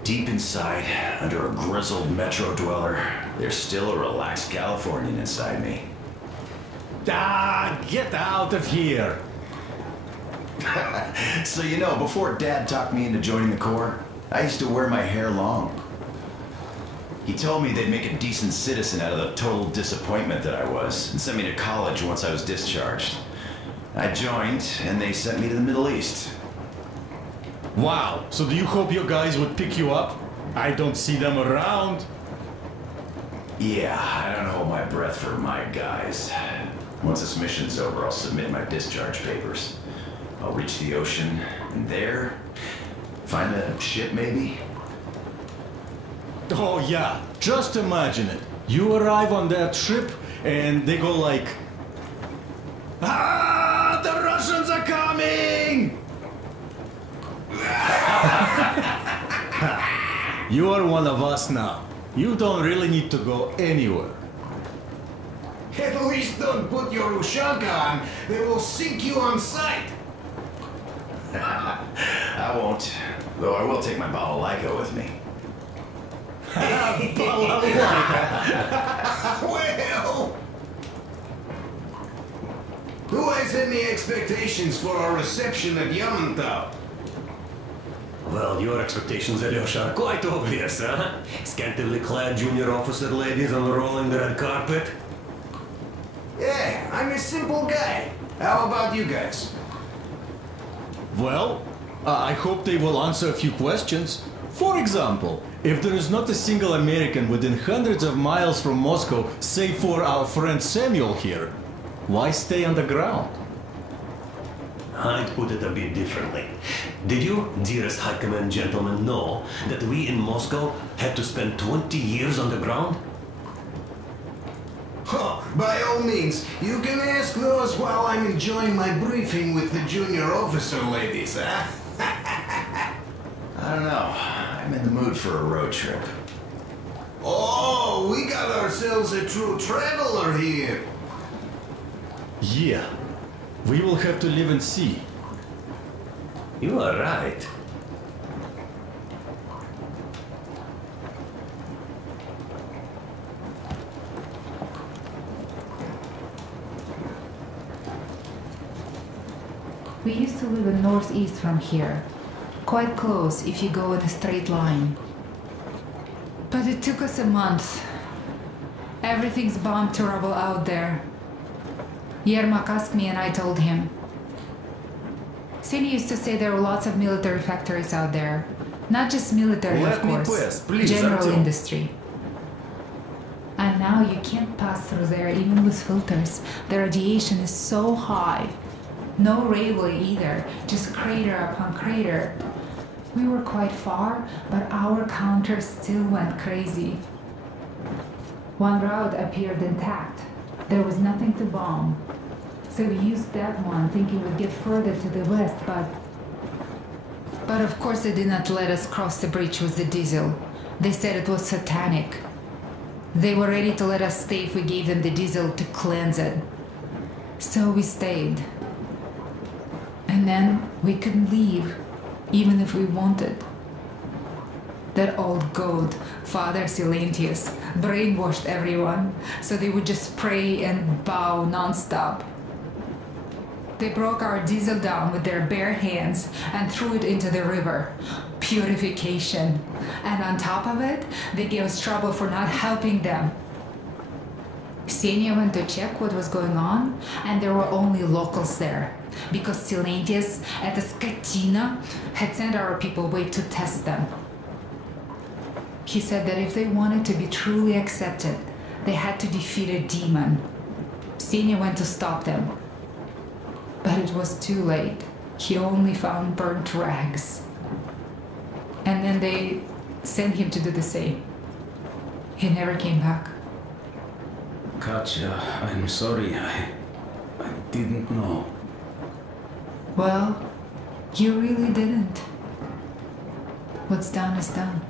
Deep inside, under a grizzled metro dweller, there's still a relaxed Californian inside me. Ah, get out of here! So you know, before Dad talked me into joining the Corps, I used to wear my hair long. He told me they'd make a decent citizen out of the total disappointment that I was, and sent me to college once I was discharged. I joined, and they sent me to the Middle East. Wow, so do you hope your guys would pick you up? I don't see them around. Yeah, I don't hold my breath for my guys. Once this mission's over, I'll submit my discharge papers. I'll reach the ocean, and there, find a ship maybe? Oh yeah, just imagine it. You arrive on that ship, and they go like... Ah, the Russians are coming! You are one of us now. You don't really need to go anywhere. At least don't put your Ushanka on. They will sink you on sight. I won't. Though I will take my balalaika with me. Well... Who has any expectations for our reception at Yamantau? Well, your expectations, Alyosha, are quite obvious, huh? Scantily clad junior officer ladies unrolling the red carpet. Yeah, I'm a simple guy. How about you guys? Well, I hope they will answer a few questions. For example, if there is not a single American within hundreds of miles from Moscow, save for our friend Samuel here, why stay on the ground? I'd put it a bit differently. Did you, dearest High Command gentlemen, know that we in Moscow had to spend 20 years on the ground? Huh, by all means, you can ask those while I'm enjoying my briefing with the junior officer ladies, huh? I don't know. I'm in the mood for a road trip. Oh, we got ourselves a true traveler here. Yeah, we will have to live and see. You are right. We used to live in northeast from here. Quite close if you go in a straight line. But it took us a month. Everything's bombed to rubble out there. Yermak asked me and I told him. Sini used to say there were lots of military factories out there. Not just military, of course. General industry. And now you can't pass through there even with filters. The radiation is so high. No railway either, just crater upon crater. We were quite far, but our counter still went crazy. One route appeared intact. There was nothing to bomb. So we used that one, thinking we'd get further to the west, but of course they did not let us cross the bridge with the diesel. They said it was satanic. They were ready to let us stay if we gave them the diesel to cleanse it. So we stayed. And then we couldn't leave, even if we wanted. That old goat, Father Silentius, brainwashed everyone, so they would just pray and bow non-stop. They broke our diesel down with their bare hands and threw it into the river. Purification. And on top of it, they gave us trouble for not helping them. Ksenia went to check what was going on, and there were only locals there, because Silentius at the Skatina had sent our people away to test them. He said that if they wanted to be truly accepted, they had to defeat a demon. Ksenia went to stop them. But it was too late. He only found burnt rags. and then they sent him to do the same. He never came back. Katja, I'm sorry. I didn't know. Well, you really didn't. What's done is done.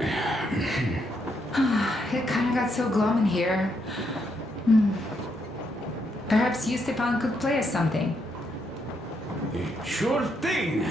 It kind of got so glum in here. Perhaps you, Stepan, could play us something. Sure thing.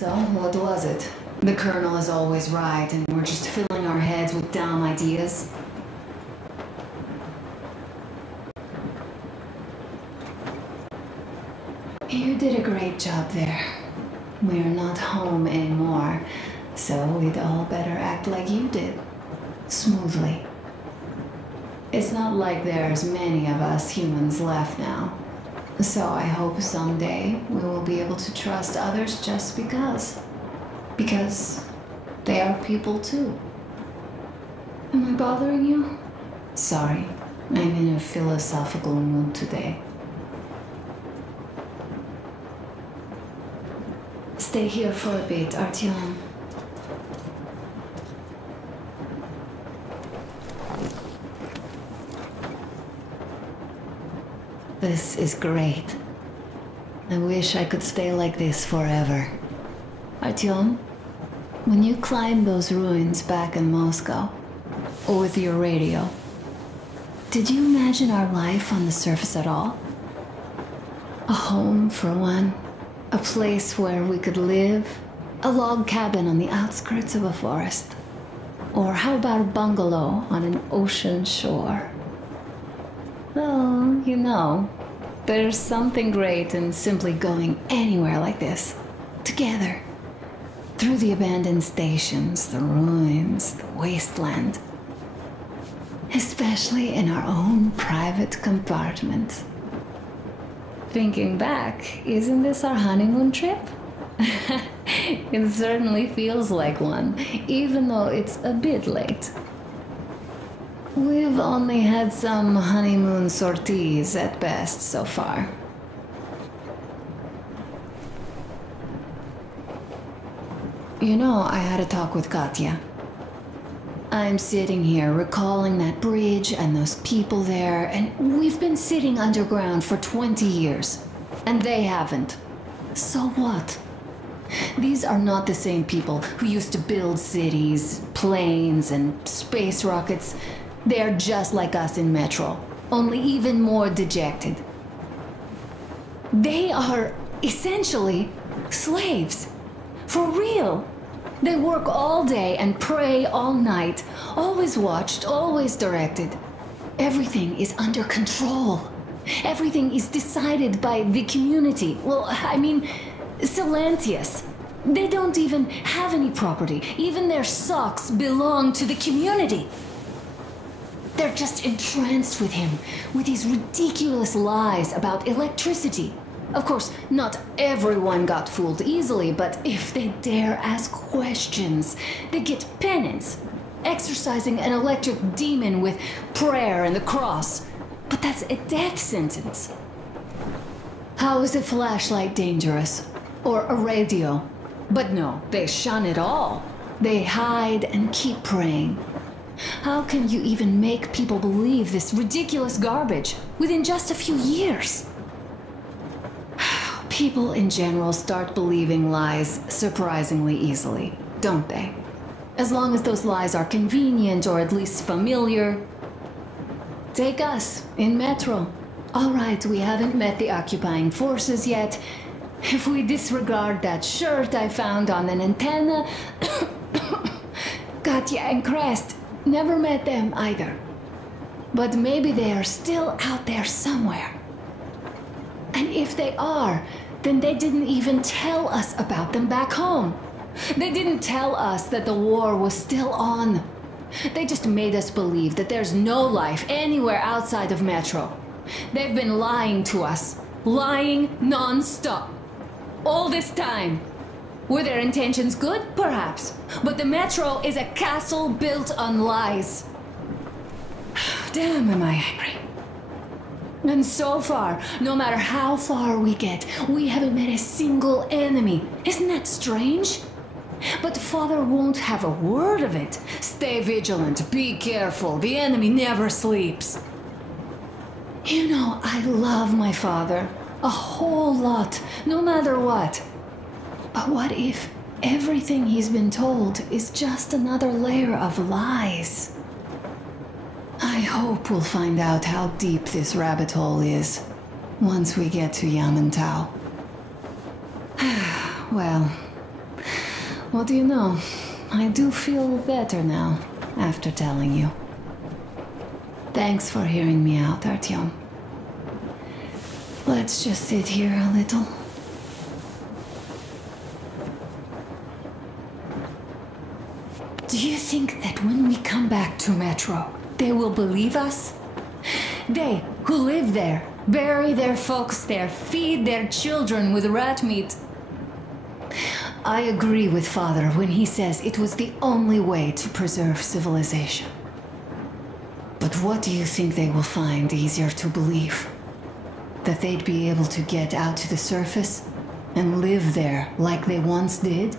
So, what was it? The Colonel is always right, and we're just filling our heads with dumb ideas. You did a great job there. We're not home anymore, so we'd all better act like you did. Smoothly. It's not like there's many of us humans left now. So I hope someday we will be able to trust others just because. Because they are people too. Am I bothering you? Sorry, I'm in a philosophical mood today. Stay here for a bit, Artyom. This is great. I wish I could stay like this forever. Artyom, when you climbed those ruins back in Moscow, with your radio, did you imagine our life on the surface at all? A home for one, a place where we could live, a log cabin on the outskirts of a forest. Or how about a bungalow on an ocean shore? Well, you know, there's something great in simply going anywhere like this, together, through the abandoned stations, the ruins, the wasteland, especially in our own private compartment. Thinking back, isn't this our honeymoon trip? It certainly feels like one, even though it's a bit late. We've only had some honeymoon sorties at best so far. You know, I had a talk with Katya. I'm sitting here recalling that bridge and those people there, and we've been sitting underground for 20 years, and they haven't. So what? These are not the same people who used to build cities, planes, and space rockets. They're just like us in Metro, only even more dejected. They are essentially slaves. For real. They work all day and pray all night, always watched, always directed. Everything is under control. Everything is decided by the community. Well, I mean, Silantius. They don't even have any property. Even their socks belong to the community. They're just entranced with him, with these ridiculous lies about electricity. Of course, not everyone got fooled easily, but if they dare ask questions, they get penance, exorcising an electric demon with prayer and the cross. But that's a death sentence. How is a flashlight dangerous? Or a radio? But no, they shun it all. They hide and keep praying. How can you even make people believe this ridiculous garbage within just a few years? People in general start believing lies surprisingly easily, don't they? As long as those lies are convenient or at least familiar. Take us, in Metro. All right, we haven't met the occupying forces yet. If we disregard that shirt I found on an antenna... Katya and Crest, never met them either. But maybe they are still out there somewhere. And if they are, then they didn't even tell us about them back home. They didn't tell us that the war was still on. They just made us believe that there's no life anywhere outside of Metro. They've been lying to us. Lying non-stop. All this time. Were their intentions good? Perhaps. But the Metro is a castle built on lies. Damn, am I angry. And so far, no matter how far we get, we haven't met a single enemy. Isn't that strange? But Father won't have a word of it. Stay vigilant, be careful, the enemy never sleeps. You know, I love my father. A whole lot, no matter what. But what if everything he's been told is just another layer of lies? I hope we'll find out how deep this rabbit hole is once we get to Yamantau. Well, what do you know? I do feel better now after telling you. Thanks for hearing me out, Artyom. Let's just sit here a little. Do you think that when we come back to Metro, they will believe us? They, who live there, bury their folks there, feed their children with rat meat. I agree with Father when he says it was the only way to preserve civilization. But what do you think they will find easier to believe? That they'd be able to get out to the surface and live there like they once did?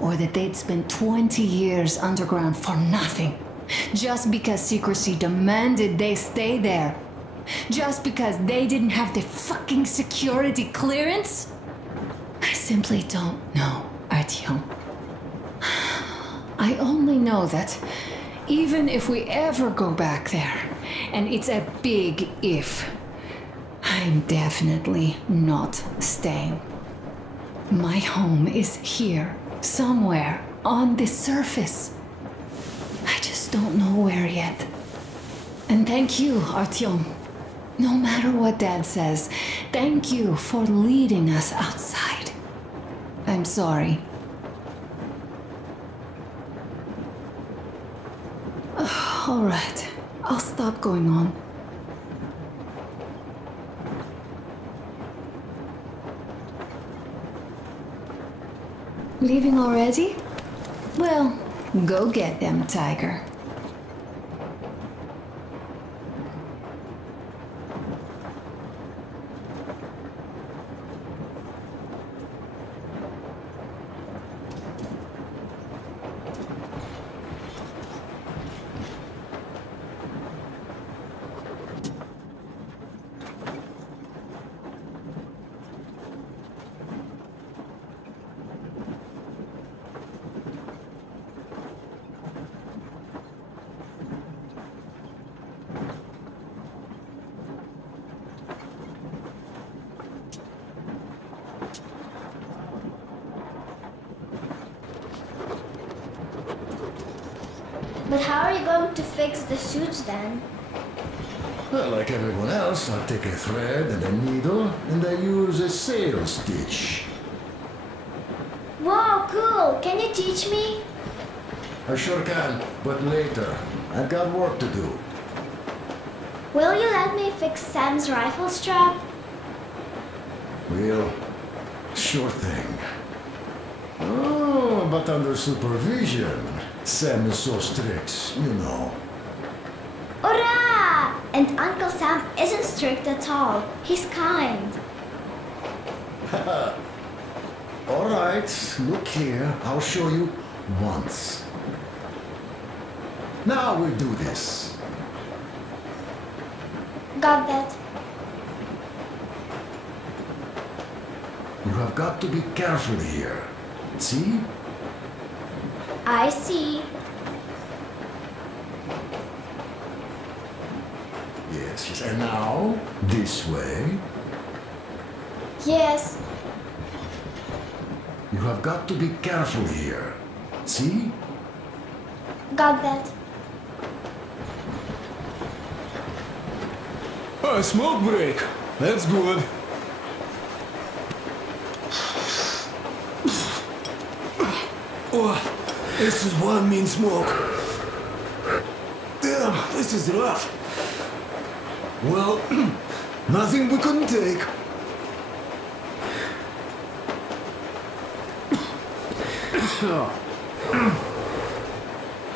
Or that they'd spent 20 years underground for nothing? Just because secrecy demanded they stay there? Just because they didn't have the fucking security clearance? I simply don't know, Artyom. I only know that even if we ever go back there, and it's a big if, I'm definitely not staying. My home is here, somewhere on the surface. I just don't know where yet. And thank you, Artyom. No matter what Dad says, thank you for leading us outside. I'm sorry. All right, I'll stop going on. Leaving already? Well, go get them, Tiger. But how are you going to fix the suits then? Well, like everyone else, I take a thread and a needle, and I use a sail stitch. Wow, cool! Can you teach me? I sure can, but later. I've got work to do. Will you let me fix Sam's rifle strap? Well, sure thing. Oh, but under supervision. Sam is so strict, you know. Hurrah! And Uncle Sam isn't strict at all. He's kind. All right, look here. I'll show you once. Now we do this. Got that. You have got to be careful here. See? I see. Yes, yes. And now, this way. Yes. You have got to be careful here. See? Got that. A smoke break. That's good. Oh, this is one mean smoke. Damn, this is rough. Well, nothing we couldn't take.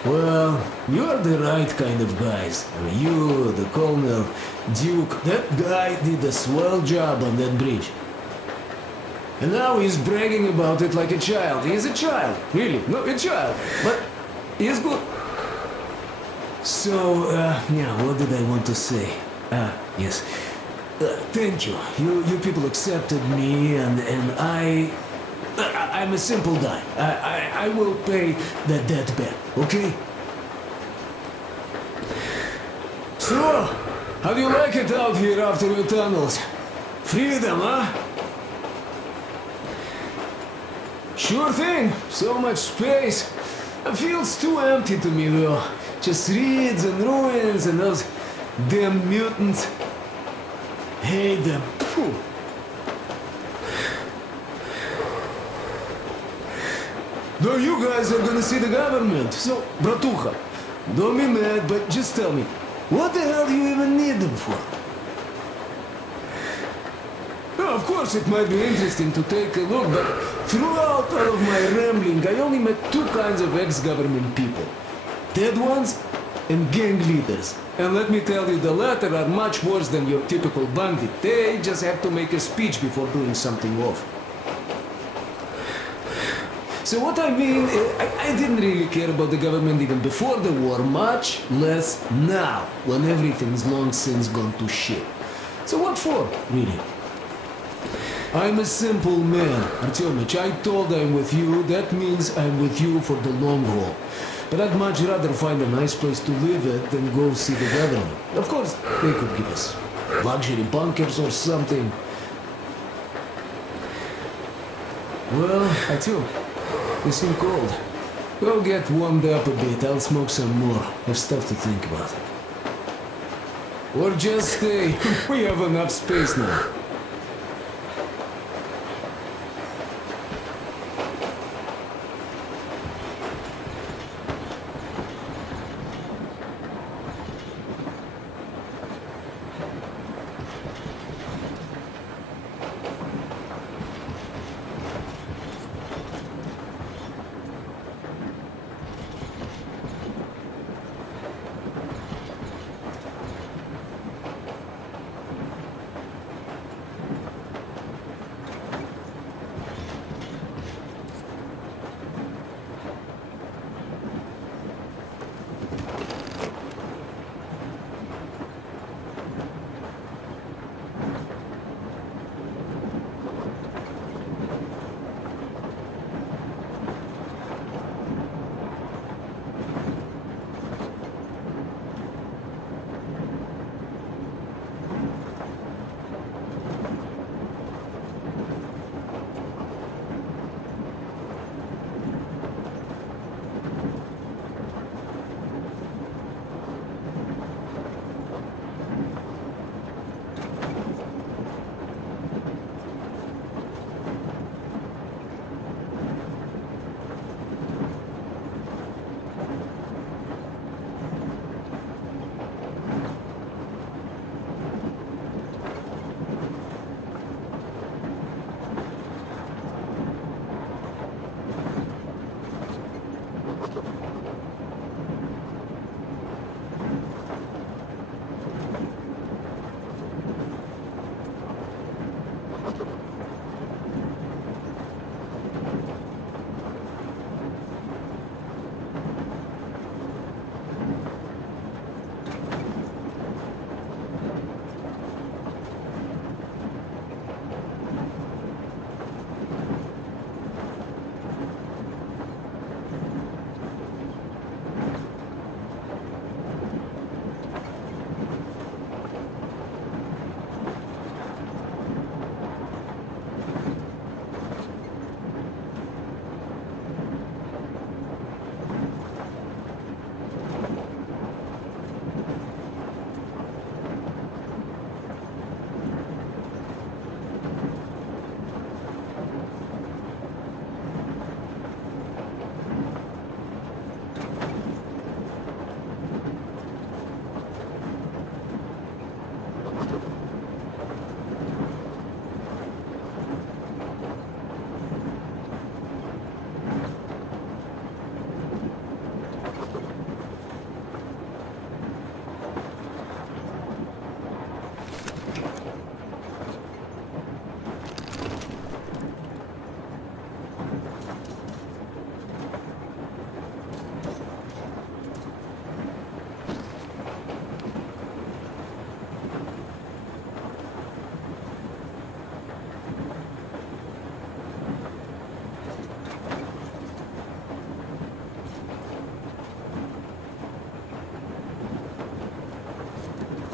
Well, you're the right kind of guys. I mean, you, the Colonel, Duke, that guy did a swell job on that bridge. And now he's bragging about it like a child. He's a child, really, no, a child. But he's good. So, yeah, what did I want to say? Yes. Thank you. You people accepted me, and I'm a simple guy. I will pay that debt back, okay? So, how do you like it out here after the tunnels? Freedom, huh? Sure thing. So much space. It feels too empty to me, though. Just reeds and ruins and those damn mutants. Hate them. Phew. Though you guys are gonna see the government, so, bratucha, don't be mad, but just tell me, what the hell do you even need them for? Well, of course it might be interesting to take a look, but throughout all of my rambling, I only met two kinds of ex-government people. Dead ones and gang leaders. And let me tell you, the latter are much worse than your typical bandit. They just have to make a speech before doing something off. So what I mean, I didn't really care about the government even before the war, much less now, when everything's long since gone to shit. So what for, really? I'm a simple man, Artyomich. I told I'm with you, that means I'm with you for the long haul. But I'd much rather find a nice place to live at than go see the government. Of course, they could give us luxury bunkers or something. Well, Artyom, you seem cold. Go get warmed up a bit, I'll smoke some more. Have stuff to think about. Or just stay. We have enough space now.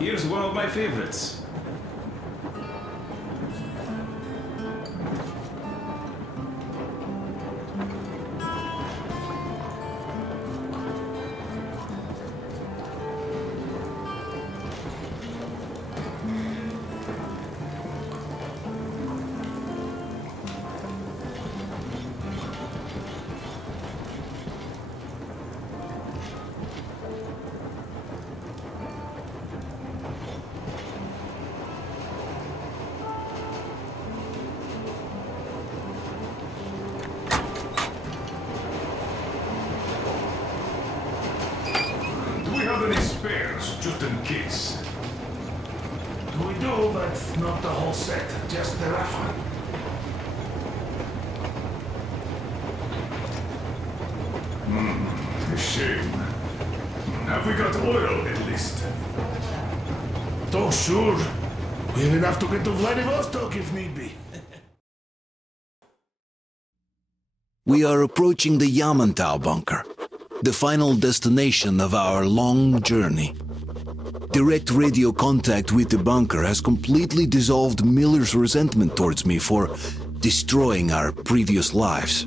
Here's one of my favorites. Just in case. We do, but not the whole set, just the rough one. A shame. Have we got oil, at least? Oh, sure. We have enough to get to Vladivostok if need be. We are approaching the Yamantau bunker, the final destination of our long journey. Direct radio contact with the bunker has completely dissolved Miller's resentment towards me for destroying our previous lives.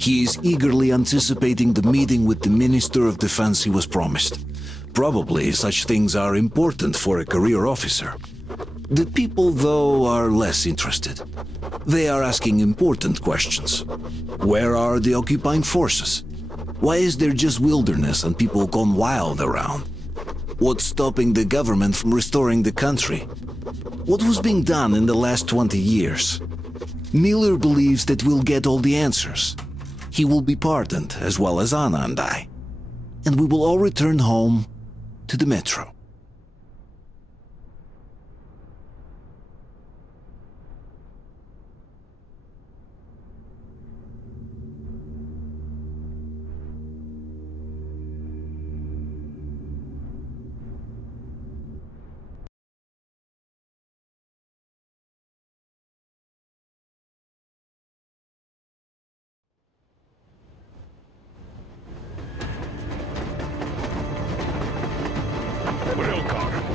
He is eagerly anticipating the meeting with the Minister of Defense he was promised. Probably such things are important for a career officer. The people, though, are less interested. They are asking important questions. Where are the occupying forces? Why is there just wilderness and people gone wild around? What's stopping the government from restoring the country? What was being done in the last 20 years? Miller believes that we'll get all the answers. He will be pardoned, as well as Anna and I. And we will all return home to the metro.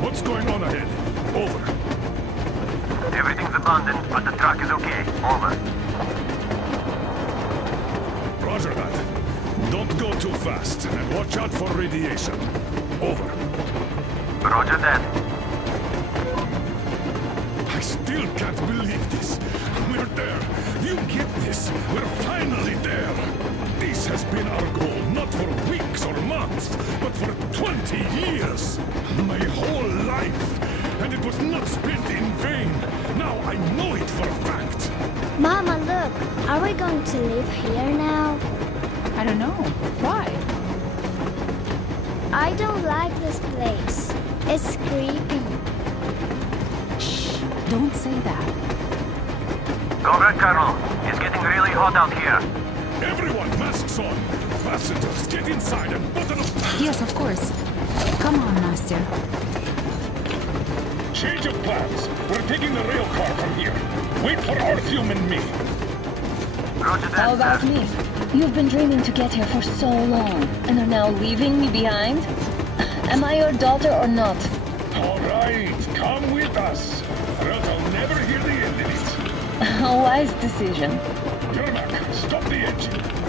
What's going on ahead? Over. Everything's abandoned, but the truck is okay. Over. Roger that. Don't go too fast, and watch out for radiation. Over. Roger that. I still can't believe this. We're there. You get this. We're finally there. This has been our goal, not for weeks or months, but for 20 years. My whole life. And it was not spent in vain. Now I know it for a fact. Mama, look. Are we going to live here now? I don't know. Why? I don't like this place. It's creepy. Shh. Don't say that. Comrade Colonel, it's getting really hot out here. Everyone, masks on. Passengers, get inside and button up. Yes, of course. Come on, Master. Change of plans. We're taking the rail car from here. Wait for Artyom and me. Roger that, How about me? You've been dreaming to get here for so long, and are now leaving me behind? Am I your daughter or not? All right, come with us, or else I'll never hear the end of it. A wise decision. Yermak, stop the engine.